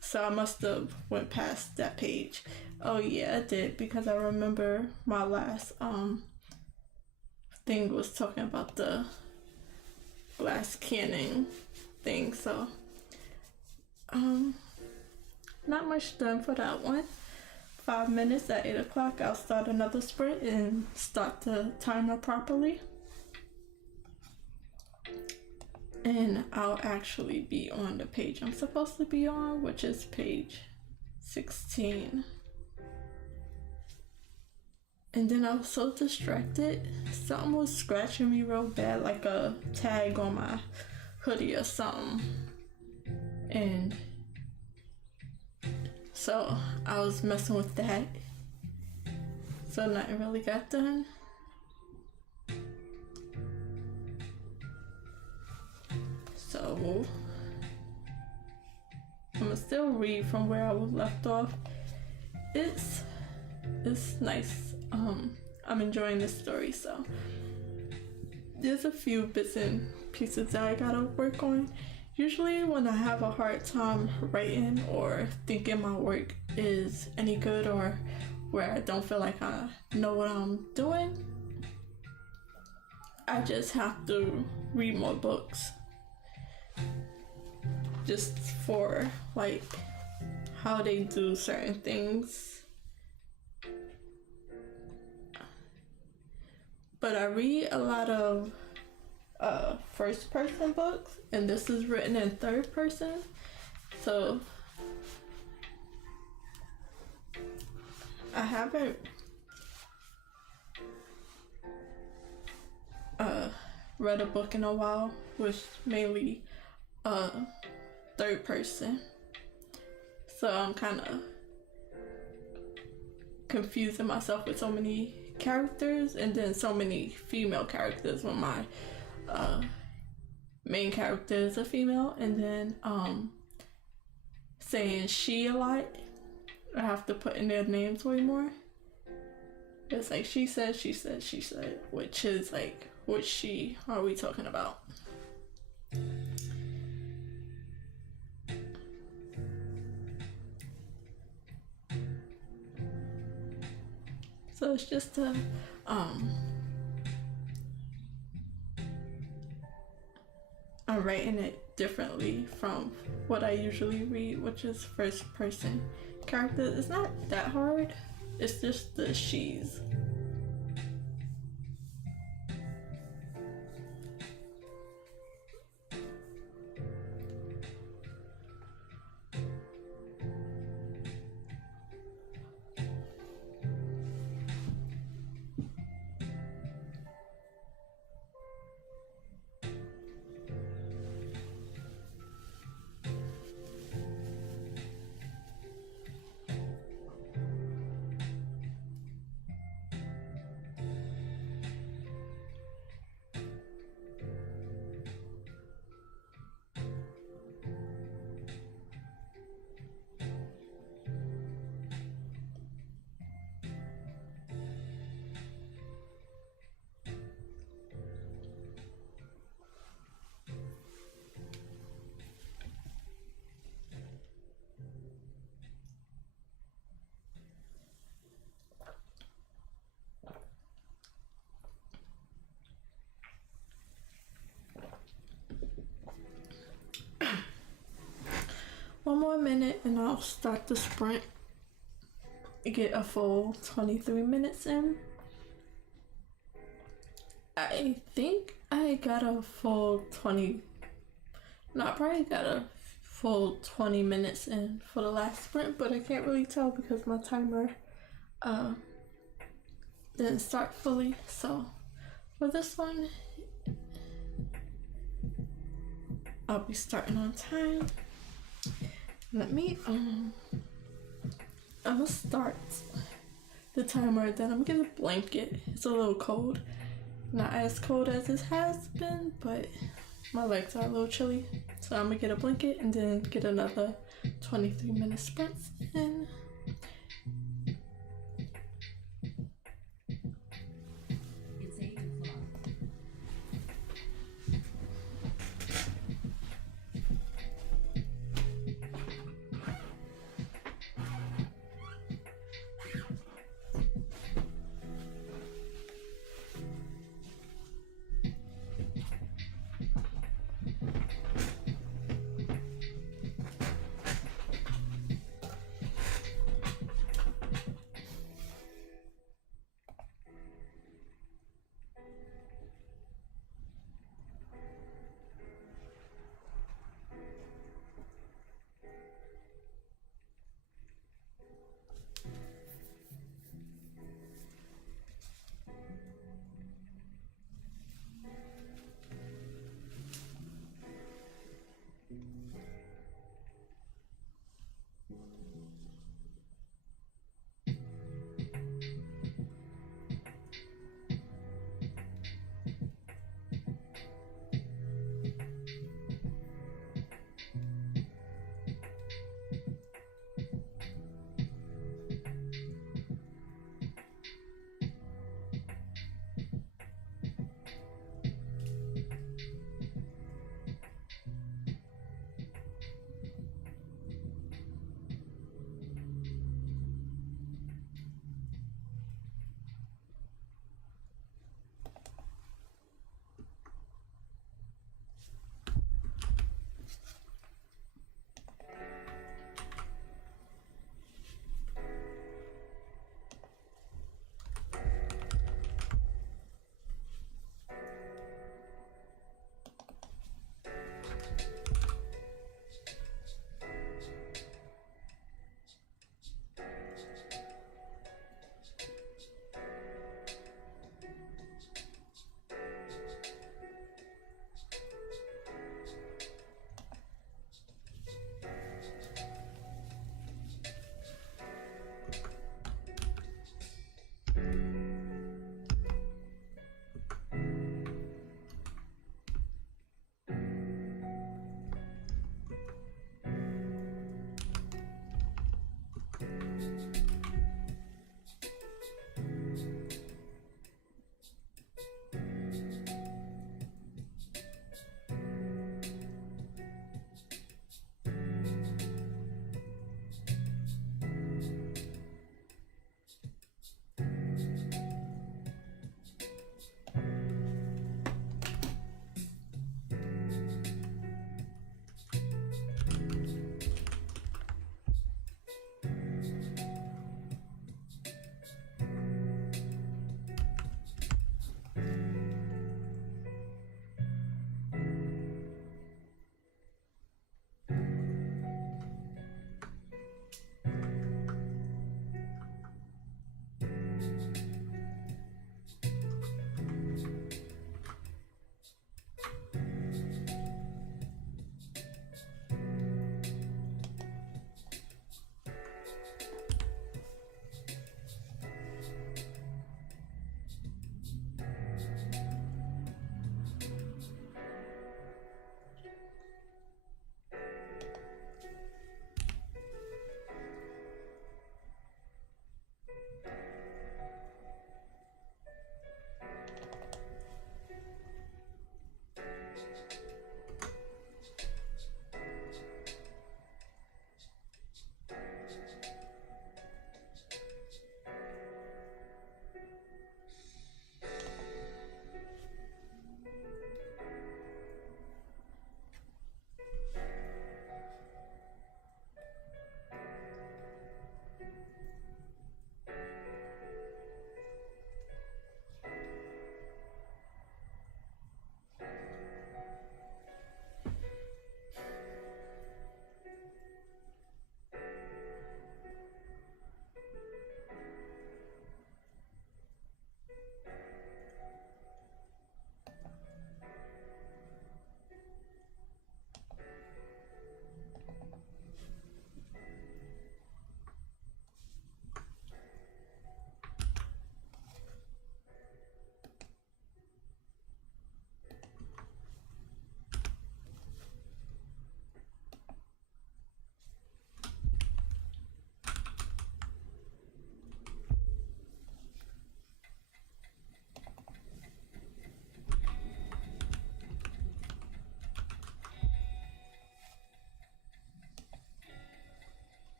So I must have went past that page. Oh yeah, I did, because I remember my last thing was talking about the glass canning thing. So not much done for that one. 5 minutes at 8 o'clock, I'll start another sprint and start the timer properly. And I'll actually be on the page I'm supposed to be on, which is page 16. And then I was so distracted. Something was scratching me real bad, like a tag on my hoodie or something. And so I was messing with that. So nothing really got done. So I'm gonna still read from where I was left off. It's nice. I'm enjoying this story. So there's a few bits and pieces that I gotta work on. Usually when I have a hard time writing or thinking my work is any good, or where I don't feel like I know what I'm doing, I just have to read more books. Just for like how they do certain things. But I read a lot of first person books, and this is written in third person, so I haven't read a book in a while, which mainly third person, so I'm kind of confusing myself with so many characters, and then so many female characters when my main character is a female, and then saying she a lot, I have to put in their names way more. It's like she said, which is like, which she are we talking about? So it's just a I'm writing it differently from what I usually read, which is first person characters. It's not that hard, it's just the she's. One more minute and I'll start the sprint. Get a full 23 minutes in. I think I got a full 20. No, I probably got a full 20 minutes in for the last sprint, but I can't really tell because my timer didn't start fully. So for this one, I'll be starting on time. Let me I'm gonna start the timer, then I'm gonna get a blanket. It's a little cold. Not as cold as it has been, but my legs are a little chilly. So I'm gonna get a blanket and then get another 23-minute sprints in. It's 8 o'clock.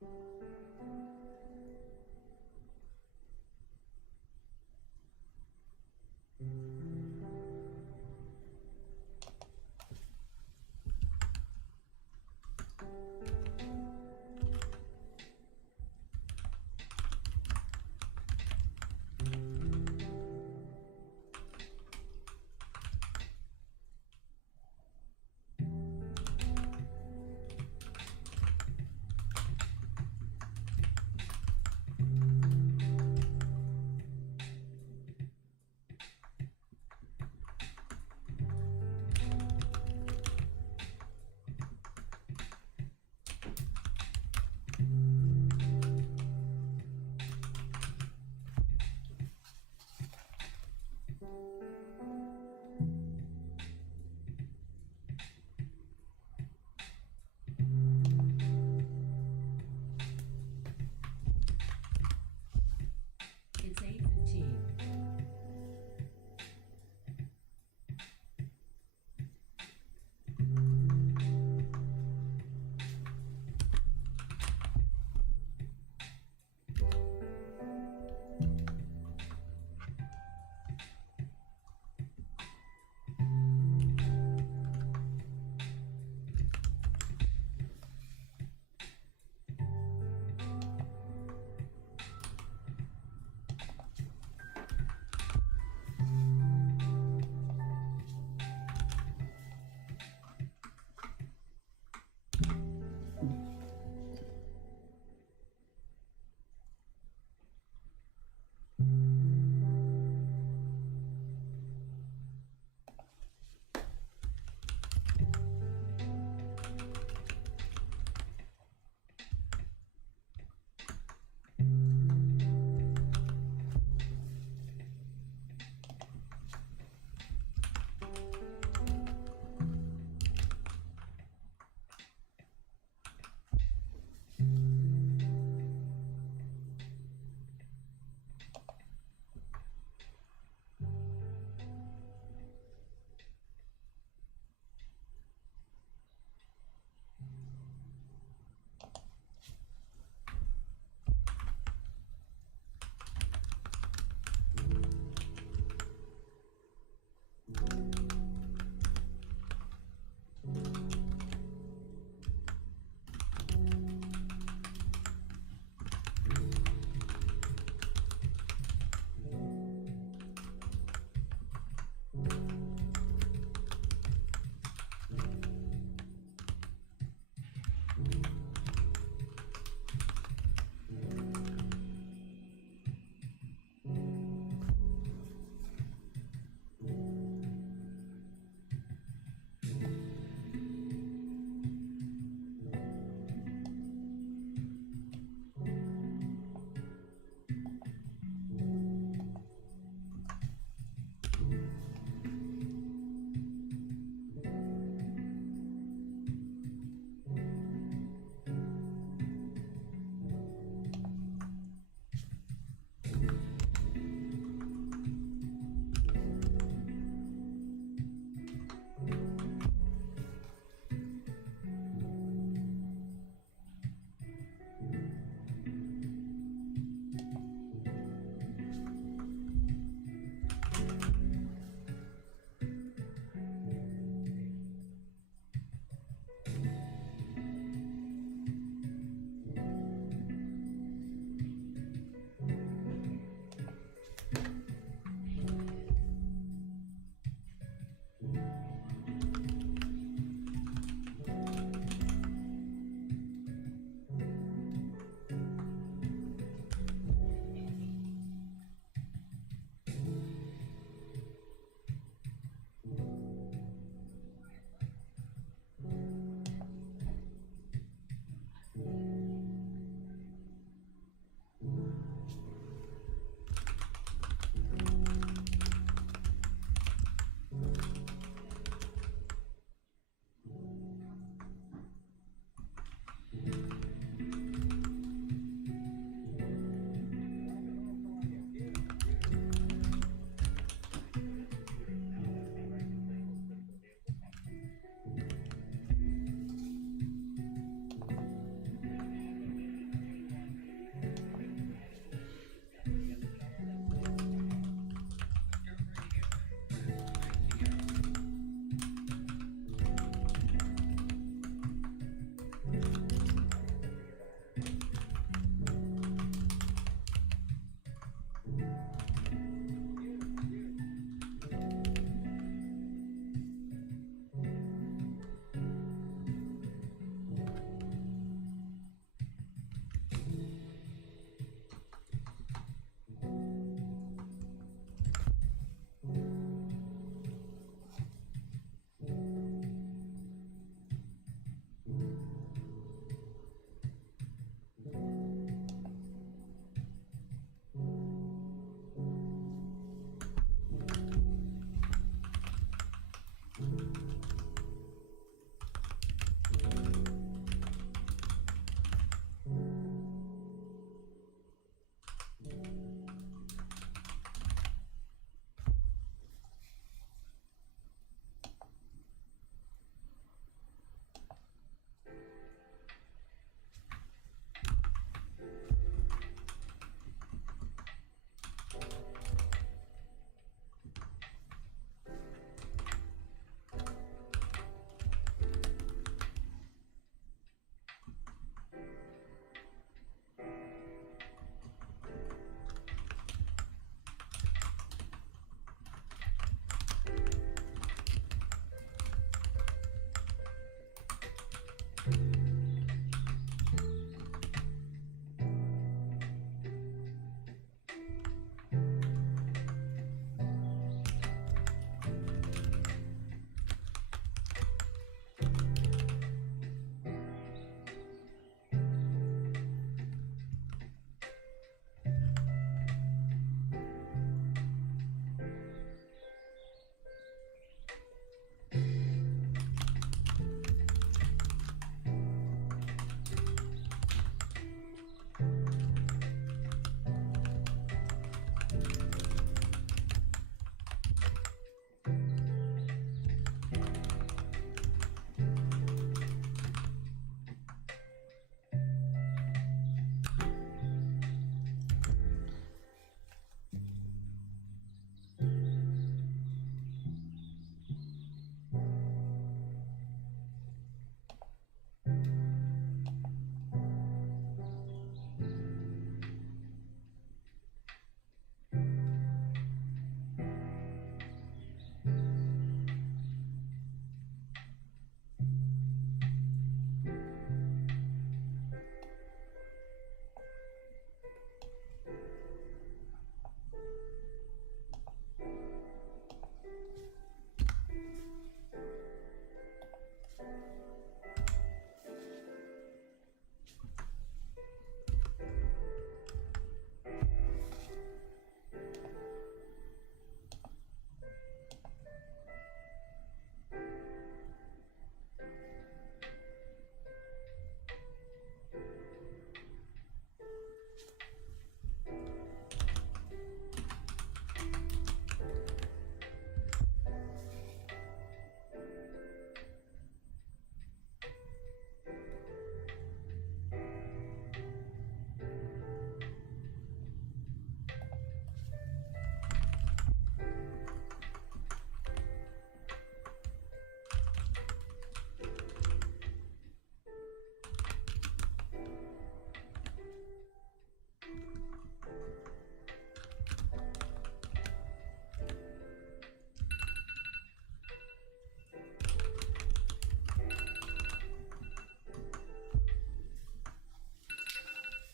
It's 8:15.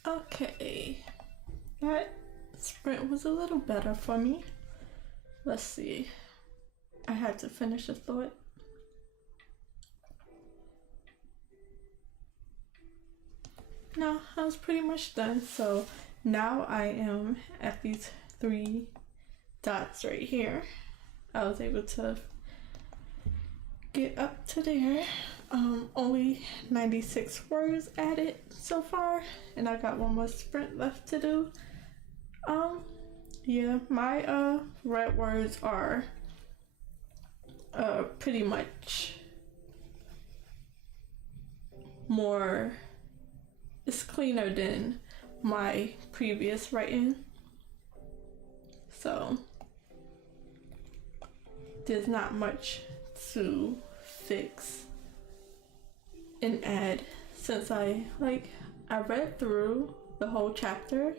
Okay, that sprint was a little better for me. Let's see. I had to finish a thought. No, I was pretty much done. So now I am at these 3 dots right here. I was able to get up to there. Only 96 words added so far, and I got one more sprint left to do. Yeah, my red words are pretty much more, it's cleaner than my previous writing, so there's not much to fix and add, since I read through the whole chapter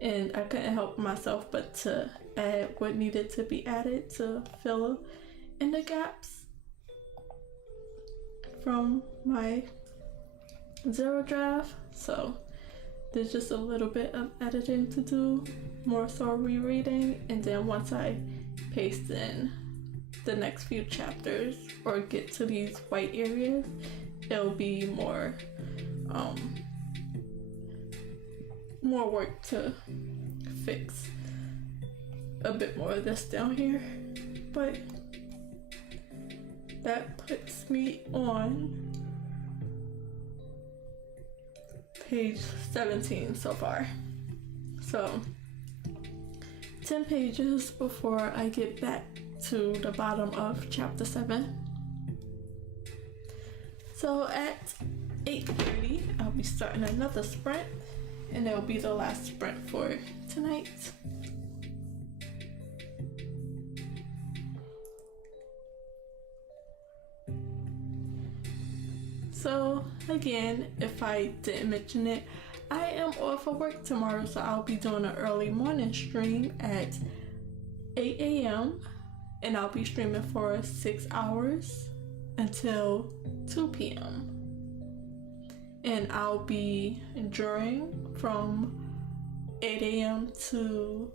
and I couldn't help myself but to add what needed to be added to fill in the gaps from my zero draft. So there's just a little bit of editing to do, more so rereading, and then once I paste in the next few chapters or get to these white areas, it'll be more work to fix a bit more of this down here, but that puts me on page 17 so far. So 10 pages before I get back to the bottom of chapter 7. So at 8:30, I'll be starting another sprint, and it'll be the last sprint for tonight. So again, if I didn't mention it, I am off of work tomorrow, so I'll be doing an early morning stream at 8 a.m. and I'll be streaming for 6 hours until 2 p.m. and I'll be drawing from 8 a.m. to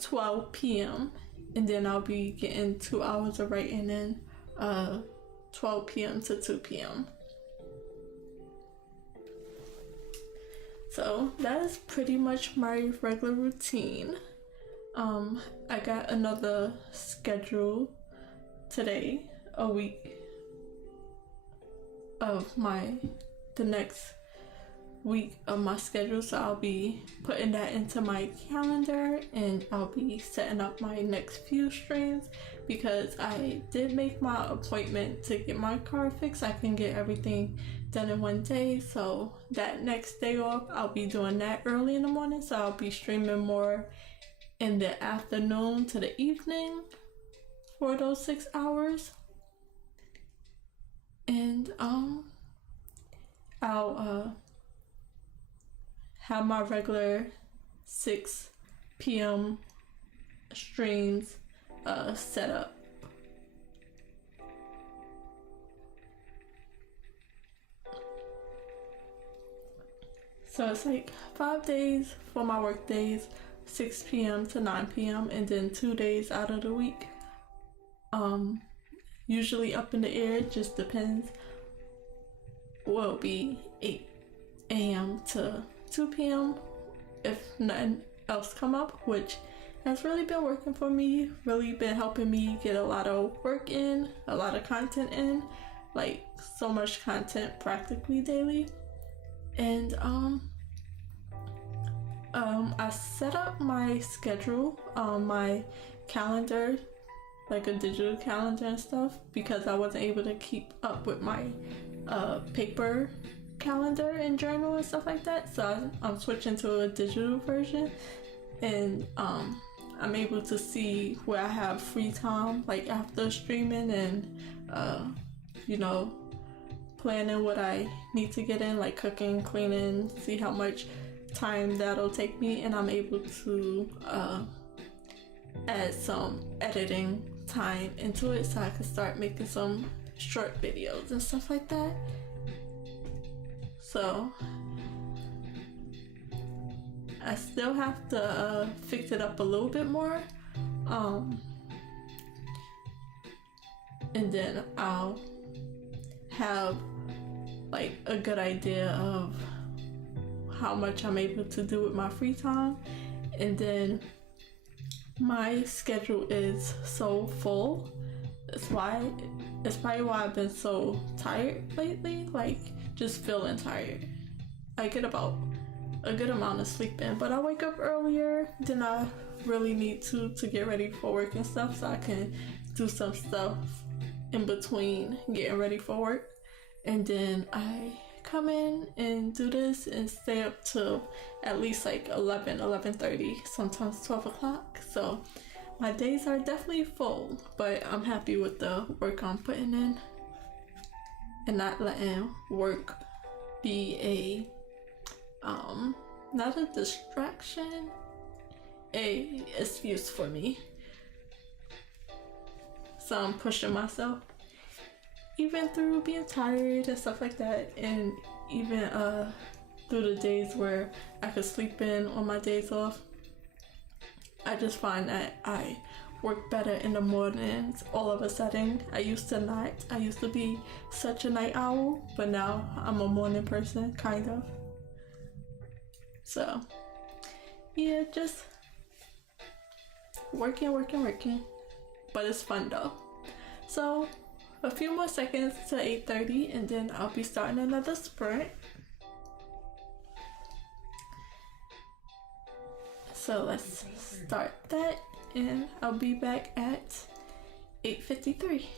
12 p.m. and then I'll be getting 2 hours of writing in 12 p.m. to 2 p.m. So that is pretty much my regular routine. I got another schedule today, a week of the next week of my schedule, so I'll be putting that into my calendar and I'll be setting up my next few streams, because I did make my appointment to get my car fixed. I can get everything done in one day, so that next day off I'll be doing that early in the morning, so I'll be streaming more in the afternoon to the evening for those 6 hours. And I'll have my regular 6 p.m. streams set up. So it's like 5 days for my work days, 6 p.m. to 9 p.m. and then 2 days out of the week. Usually up in the air, it just depends. Will be 8 a.m. to 2 p.m. if nothing else come up, which has really been working for me, really been helping me get a lot of work in, a lot of content in, like so much content practically daily. And I set up my schedule on my calendar, like a digital calendar and stuff, because I wasn't able to keep up with my paper calendar and journal and stuff like that. So I'm switching to a digital version, and I'm able to see where I have free time, like after streaming, and planning what I need to get in, like cooking, cleaning, see how much time that'll take me, and I'm able to add some editing time into it so I can start making some short videos and stuff like that. So I still have to fix it up a little bit more. And then I'll have like a good idea of how much I'm able to do with my free time. And then my schedule is so full. It's probably why I've been so tired lately, like just feeling tired. I get about a good amount of sleep in, but I wake up earlier than I really need to get ready for work and stuff, so I can do some stuff in between getting ready for work. And then I come in and do this and stay up till at least like 11:30, sometimes 12 o'clock. So my days are definitely full, but I'm happy with the work I'm putting in and not letting work be a not a distraction, a excuse for me. So I'm pushing myself even through being tired and stuff like that, and even through the days where I could sleep in on my days off. I just find that I work better in the mornings all of a sudden. I used to be such a night owl, but now I'm a morning person, kind of. So yeah, just working, but it's fun though. So a few more seconds to 8:30, and then I'll be starting another sprint. So let's start that, and I'll be back at 8:53.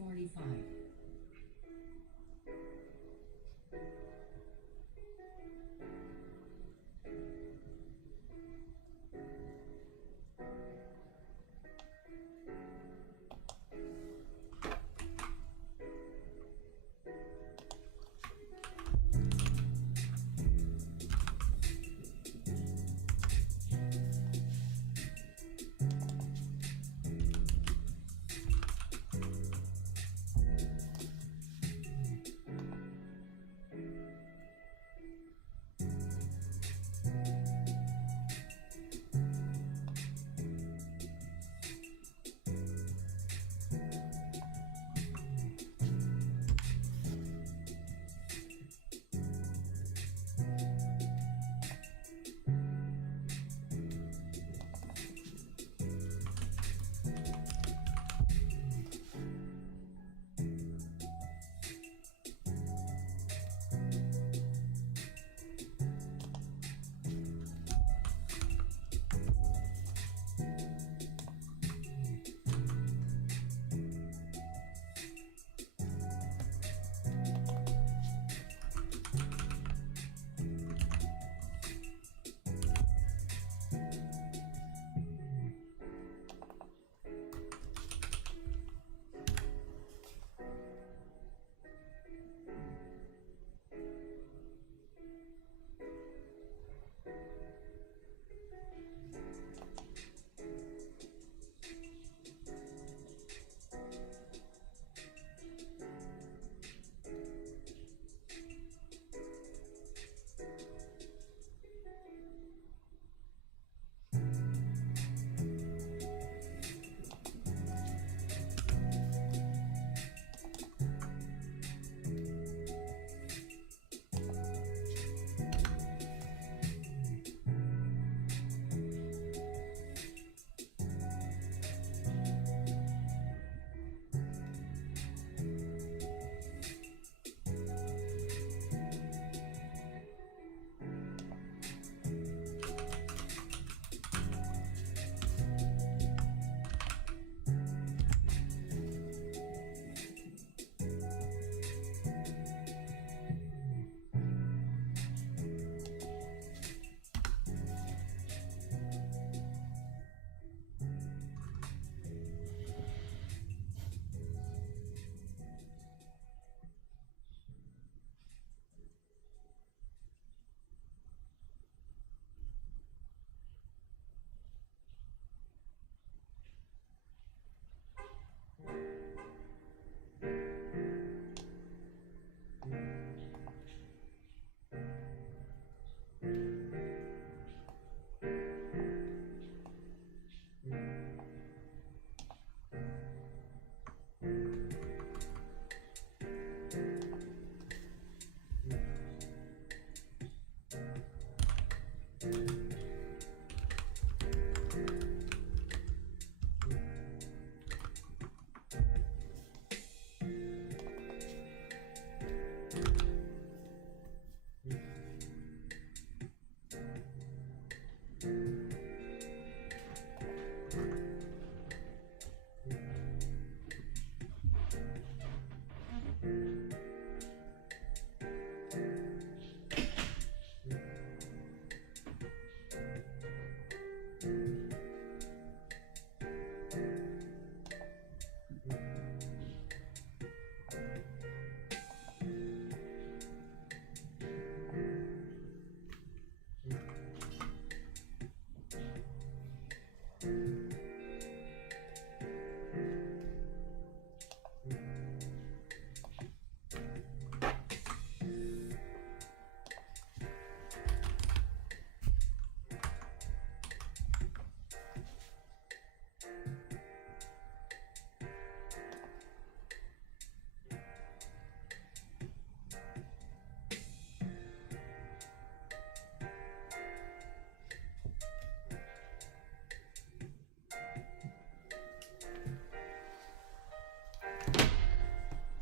45.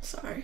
Sorry.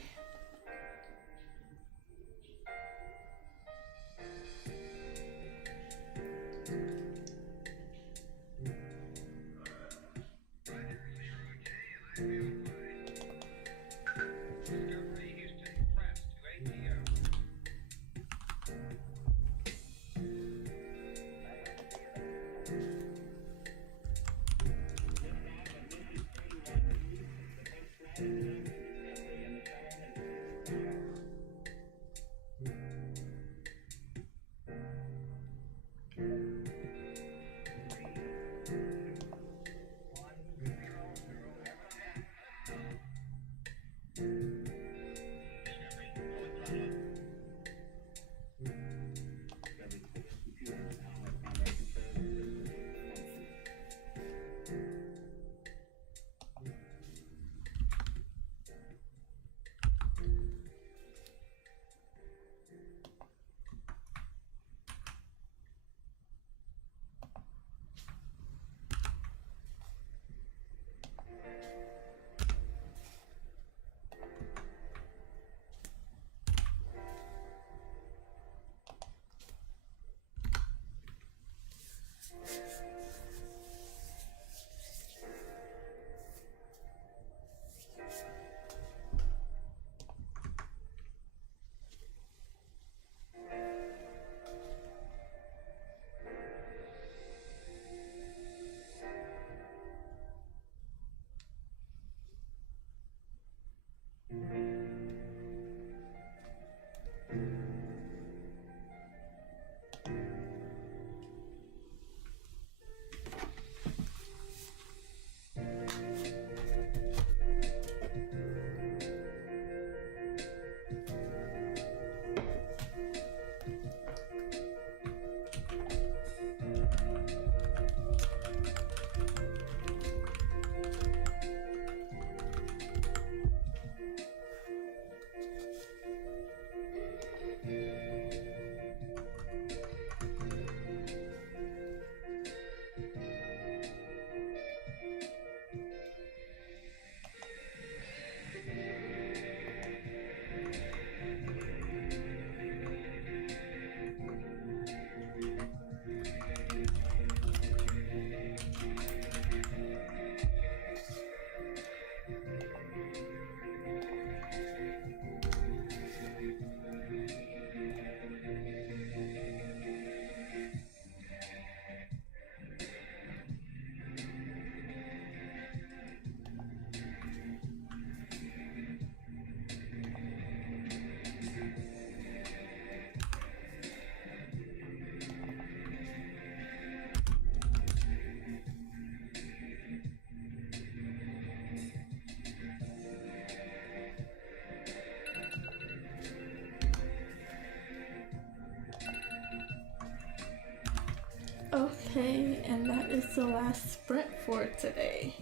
Okay, and that is the last sprint for today.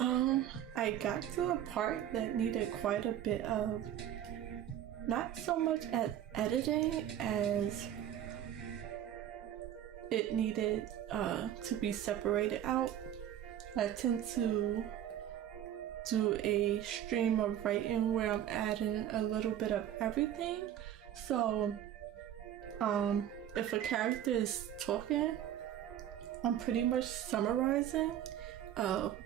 I got to a part that needed quite a bit of, not so much as editing as it needed to be separated out. I tend to do a stream of writing where I'm adding a little bit of everything. So, if a character is talking, I'm pretty much summarizing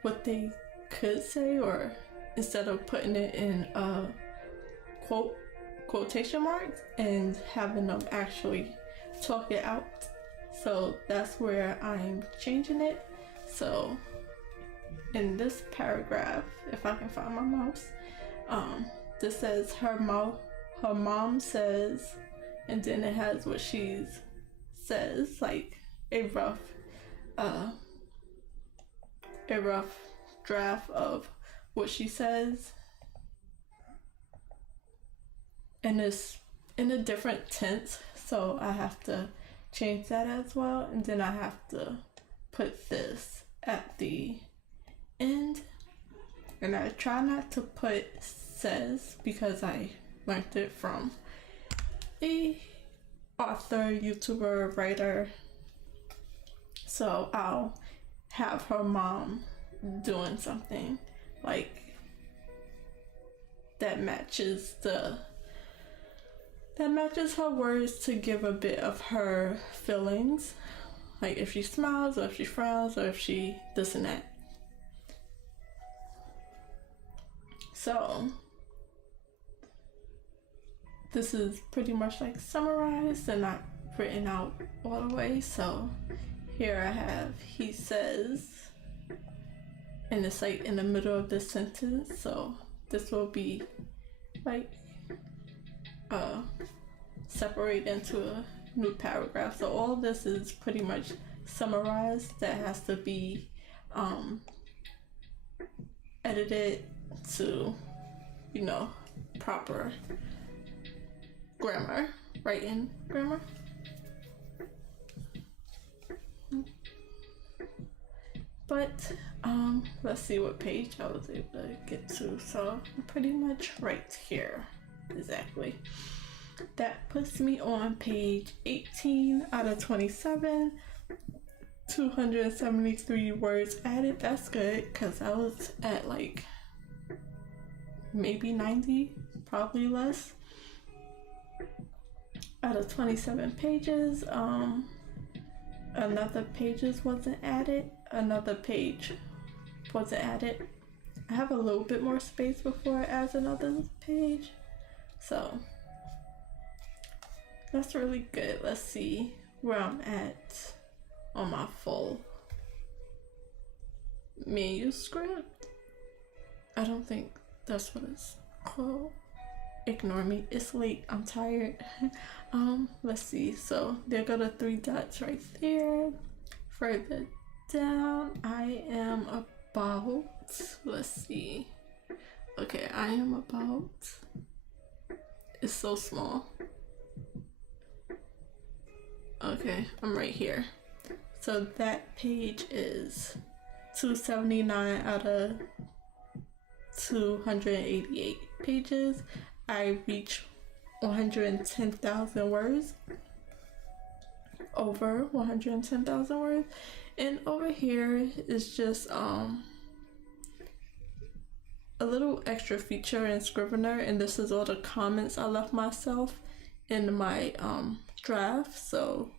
what they could say, or instead of putting it in quotation marks and having them actually talk it out. So that's where I'm changing it. So in this paragraph, if I can find my mouse, this says her mom says, and then it has what she says, like a rough draft of what she says, and it's in a different tense, so I have to change that as well, and then I have to put this at the end, and I try not to put says because I learned it from a author, YouTuber, writer. So I'll have her mom doing something like that matches her words to give a bit of her feelings, like if she smiles or if she frowns or if she this and that. So this is pretty much like summarized and not written out all the way. So here I have he says, and it's like in the middle of this sentence, so this will be like separate into a new paragraph. So all this is pretty much summarized that has to be edited to, you know, proper grammar, writing grammar. But let's see what page I was able to get to. So I'm pretty much right here, exactly. That puts me on page 18 out of 27. 273 words added. That's good, because I was at like maybe 90, probably less. Out of 27 pages, another pages wasn't added. Another page wasn't added. I have a little bit more space before it adds another page, so that's really good. Let's see where I'm at on my full manuscript. I don't think that's what it's called. Ignore me, it's late, I'm tired. Let's see, so there go the 3 dots right there. Further down, I am about, let's see, okay, I am about, it's so small. Okay, I'm right here. So that page is 279 out of 288 pages. I reached 110,000 words. Over 110,000 words. And over here is just a little extra feature in Scrivener, and this is all the comments I left myself in my draft. So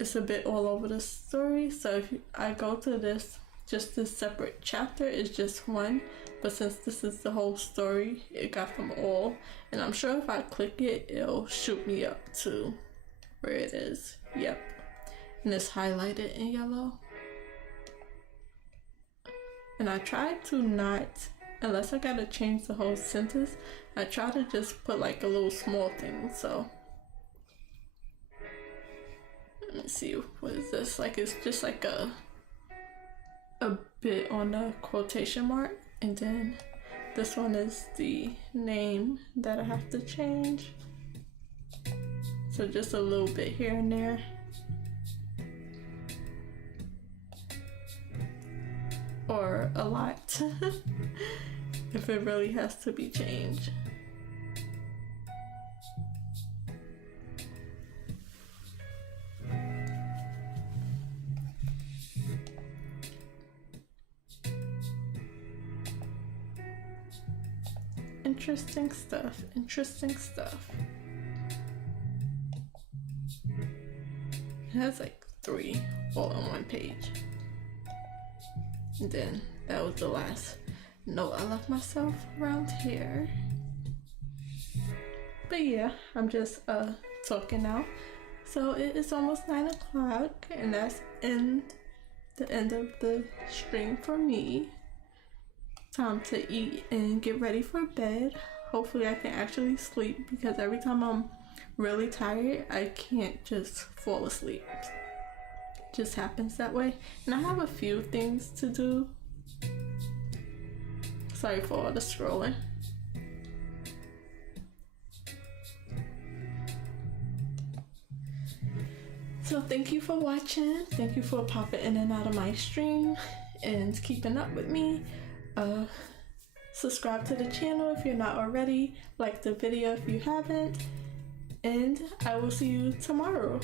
it's a bit all over the story. So if I go to this, just this separate chapter is just one, but since this is the whole story, it got them all, and I'm sure if I click it, it'll shoot me up to where it is. Yep, and it's highlighted in yellow. And I try to not, unless I gotta change the whole sentence, I try to just put like a little small thing. So let me see, what is this? Like, it's just like a bit on the quotation mark, and then this one is the name that I have to change. So just a little bit here and there. Or a lot if it really has to be changed. Interesting stuff, interesting stuff. It has like 3 all on one page. And then that was the last note I left myself around here. But yeah, I'm just talking now. So it is almost 9 o'clock, and that's in the end of the stream for me. Time to eat and get ready for bed. Hopefully I can actually sleep, because every time I'm really tired, I can't just fall asleep. It just happens that way. And I have a few things to do. Sorry for all the scrolling. So thank you for watching. Thank you for popping in and out of my stream and keeping up with me. Subscribe to the channel if you're not already. Like the video if you haven't. And I will see you tomorrow.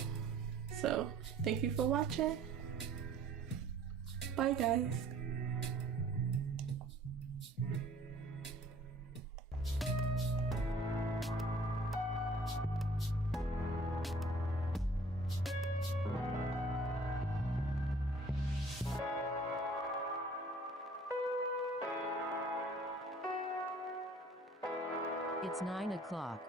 So thank you for watching. Bye guys. It's 9 o'clock.